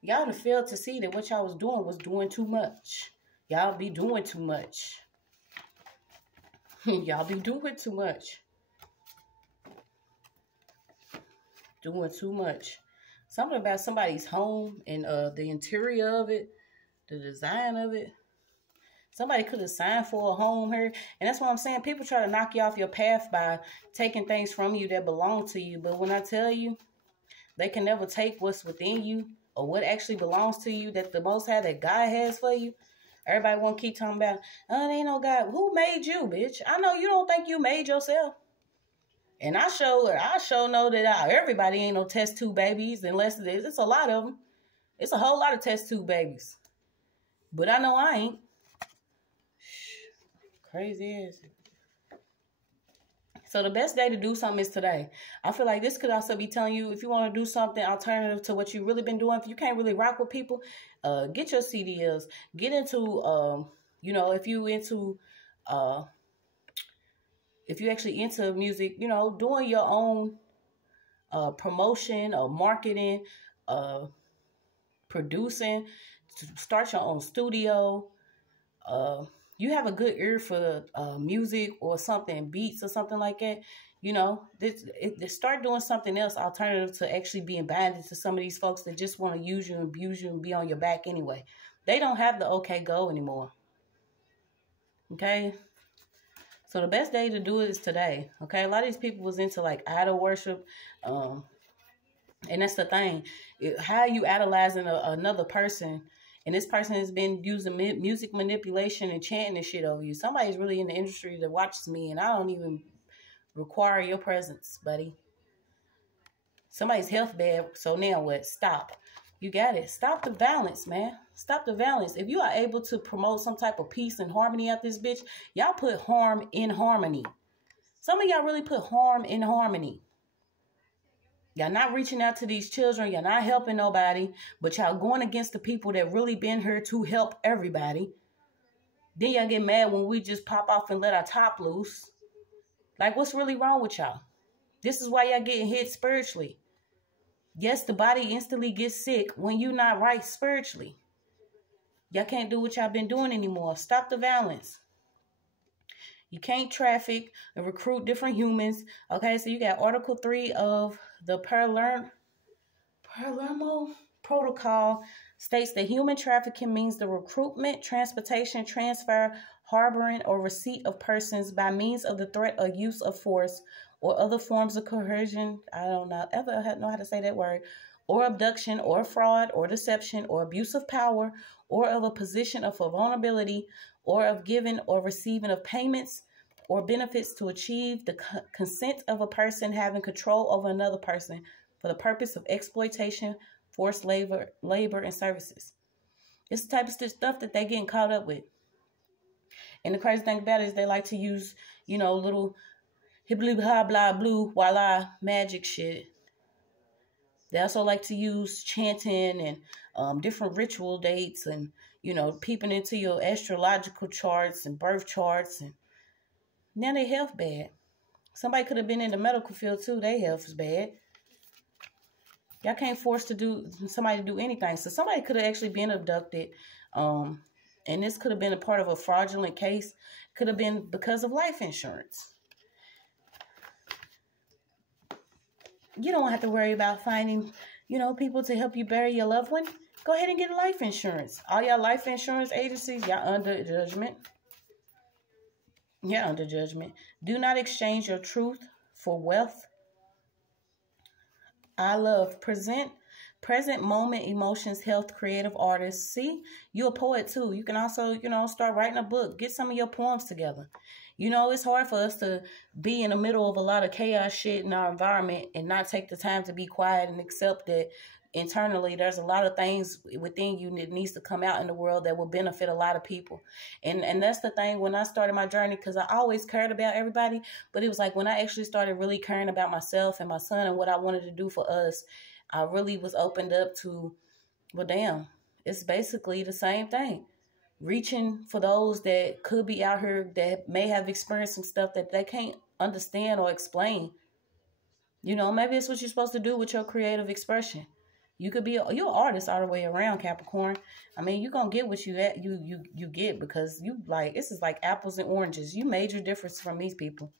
Y'all have failed to see that what y'all was doing too much. Y'all be doing too much. Y'all be doing too much. Doing too much. Something about somebody's home and the interior of it, the design of it. Somebody could have signed for a home here. And that's what I'm saying. People try to knock you off your path by taking things from you that belong to you. But when I tell you, they can never take what's within you or what actually belongs to you that the Most High, that God has for you. Everybody want to keep talking about, oh, there ain't no God. Who made you, bitch? I know you don't think you made yourself. And I sure know that everybody ain't no test tube babies unless it's a lot of them. It's a whole lot of test tube babies. But I know I ain't. Crazy as it. So the best day to do something is today. I feel like this could also be telling you if you want to do something alternative to what you've really been doing. If you can't really rock with people, get your CDLs. Get into, if you actually into music, doing your own promotion or marketing, producing, start your own studio. You have a good ear for music or something, beats or something like that. Start doing something else alternative to actually being binded to some of these folks that just want to use you and abuse you and be on your back anyway. They don't have the okay go anymore. Okay? So the best day to do it is today. Okay? A lot of these people was into like idol worship. And that's the thing. How are you idolizing another person? And this person has been using music manipulation and chanting and shit over you. Somebody's really in the industry that watches me, and I don't even require your presence, buddy. Somebody's health bad, so now what? Stop. You got it. Stop the violence, man. Stop the violence. If you are able to promote some type of peace and harmony at this bitch, y'all put harm in harmony. Some of y'all really put harm in harmony. Y'all not reaching out to these children. Y'all not helping nobody. But y'all going against the people that really been here to help everybody. Then y'all get mad when we just pop off and let our top loose. Like, what's really wrong with y'all? This is why y'all getting hit spiritually. Yes, the body instantly gets sick when you're not right spiritually. Y'all can't do what y'all been doing anymore. Stop the violence. You can't traffic and recruit different humans. Okay, so you got Article 3 of the Palermo Protocol states that human trafficking means the recruitment, transportation, transfer, harboring, or receipt of persons by means of the threat or use of force or other forms of coercion. I don't know how to say that word. Or abduction, or fraud, or deception, or abuse of power, or of a position of vulnerability, or of giving or receiving of payments or benefits to achieve the consent of a person having control over another person for the purpose of exploitation, forced labor, and services. It's the type of stuff that they getting caught up with. And the crazy thing about it is they like to use, little hibbly blah blah blue voila magic shit. They also like to use chanting and different ritual dates and, peeping into your astrological charts and birth charts. And now their health bad. Somebody could have been in the medical field too. Their health is bad. Y'all can't force somebody to do anything. So somebody could have actually been abducted. And this could have been a part of a fraudulent case. Could have been because of life insurance. You don't have to worry about finding, people to help you bury your loved one. Go ahead and get life insurance. All y'all life insurance agencies, y'all under judgment. You're under judgment. Do not exchange your truth for wealth. I love present moment emotions, health, creative artists. See, you're a poet too. You can also, start writing a book. Get some of your poems together. It's hard for us to be in the middle of a lot of chaos shit in our environment and not take the time to be quiet and accept that internally there's a lot of things within you that needs to come out in the world that will benefit a lot of people. And that's the thing when I started my journey, because I always cared about everybody, but it was like when I actually started really caring about myself and my son and what I wanted to do for us, I really was opened up to, well, damn, it's basically the same thing. Reaching for those that could be out here that may have experienced some stuff that they can't understand or explain. Maybe it's what you're supposed to do with your creative expression. You could be you're an artist all the way around, Capricorn. I mean, you're gonna get what you get because this is like apples and oranges. You made your difference from these people.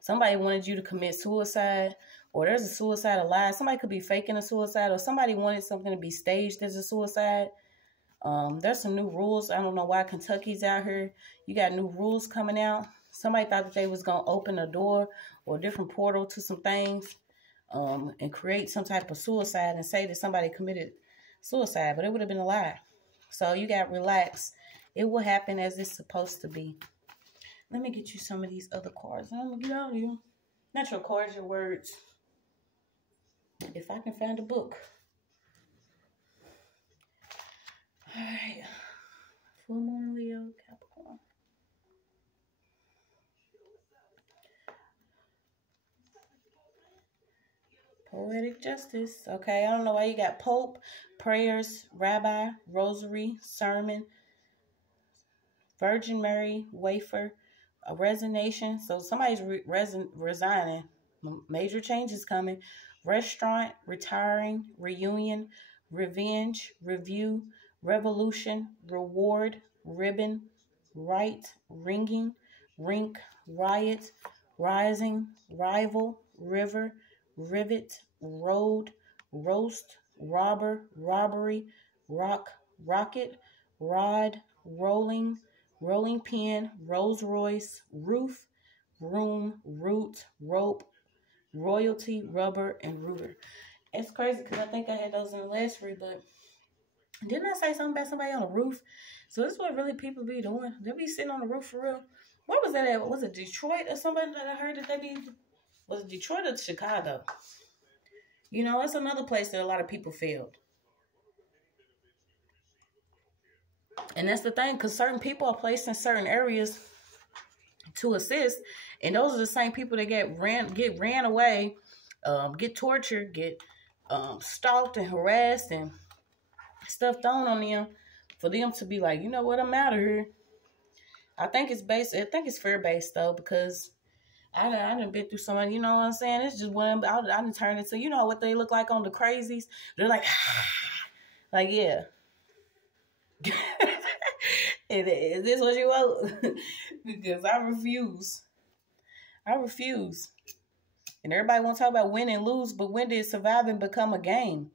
Somebody wanted you to commit suicide, or there's a suicide alive. Somebody could be faking a suicide, or somebody wanted something to be staged as a suicide. There's some new rules. I don't know why Kentucky's out here. You got new rules coming out. Somebody thought that they was going to open a door or a different portal to some things and create some type of suicide and say that somebody committed suicide, but it would have been a lie. So you got to relax. It will happen as it's supposed to be. Let me get you some of these other cards. I'm going to get out of here. Not your cards, your words. If I can find a book. All right, full moon, Leo, Capricorn. Poetic justice. Okay, I don't know why you got Pope, prayers, rabbi, rosary, sermon, Virgin Mary, wafer, a resignation. So somebody's resigning. Major changes coming. Restaurant, retiring, reunion, revenge, review, revolution, reward, ribbon, right, ringing, rink, riot, rising, rival, river, rivet, road, roast, robber, robbery, rock, rocket, rod, rolling, rolling pin, Rolls Royce, roof, room, root, rope, royalty, rubber, and ruler. It's crazy because I think I had those in the last read, but didn't I say something about somebody on the roof? So this is what really people be doing. They be sitting on the roof for real. Where was that at? Was it Detroit or somebody that I heard that they be? Was it Detroit or Chicago? It's another place that a lot of people failed. And that's the thing, because certain people are placed in certain areas to assist, and those are the same people that get ran away get tortured, get stalked and harassed and stuff thrown on them, for them to be like, you know what, I'm out of here. I think it's fear based though, because I done been through so many, you know what I'm saying? It's just one, I done turned into, you know what they look like on the crazies? They're like, like, yeah. Is this what you want? Because I refuse. And everybody want to talk about win and lose, but when did surviving become a game?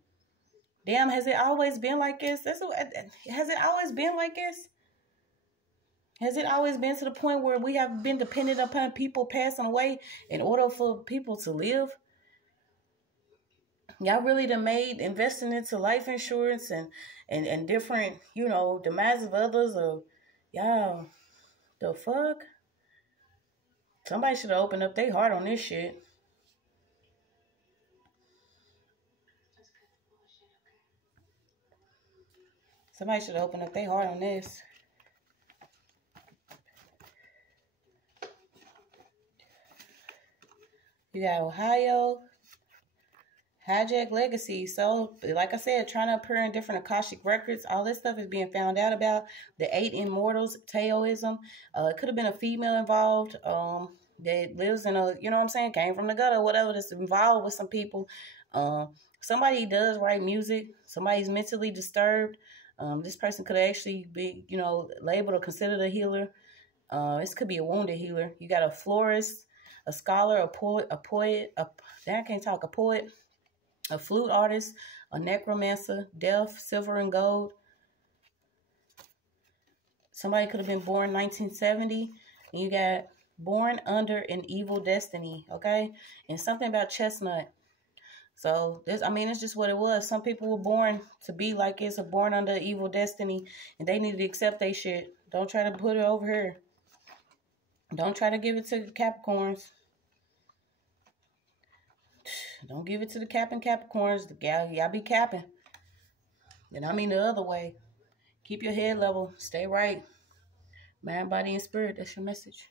Damn, has it always been like this? Has it always been like this? Has it always been to the point where we have been dependent upon people passing away in order for people to live? Y'all really done made investing into life insurance and different, you know, demise of others, or y'all, the fuck? Somebody should have opened up their heart on this shit. Somebody should have opened up their heart on this. You got Ohio, hijack legacy. So, like I said, trying to appear in different Akashic records. All this stuff is being found out about. The 8 immortals, Taoism. It could have been a female involved. That lives in a, you know what I'm saying, came from the gutter, whatever, that's involved with some people. Somebody does write music. Somebody's mentally disturbed. This person could actually be, you know, labeled or considered a healer. This could be a wounded healer. You got a florist, a scholar, a poet, a flute artist, a necromancer, deaf, silver and gold. Somebody could have been born 1970. And you got born under an evil destiny, okay? And something about chestnut. So, this, I mean, it's just what it was. Some people were born to be like this, or born under evil destiny, and they need to accept their shit. Don't try to put it over here. Don't try to give it to the Capricorns. Don't give it to the Capricorns. Y'all be capping. And I mean the other way. Keep your head level. Stay right. Mind, body, and spirit. That's your message.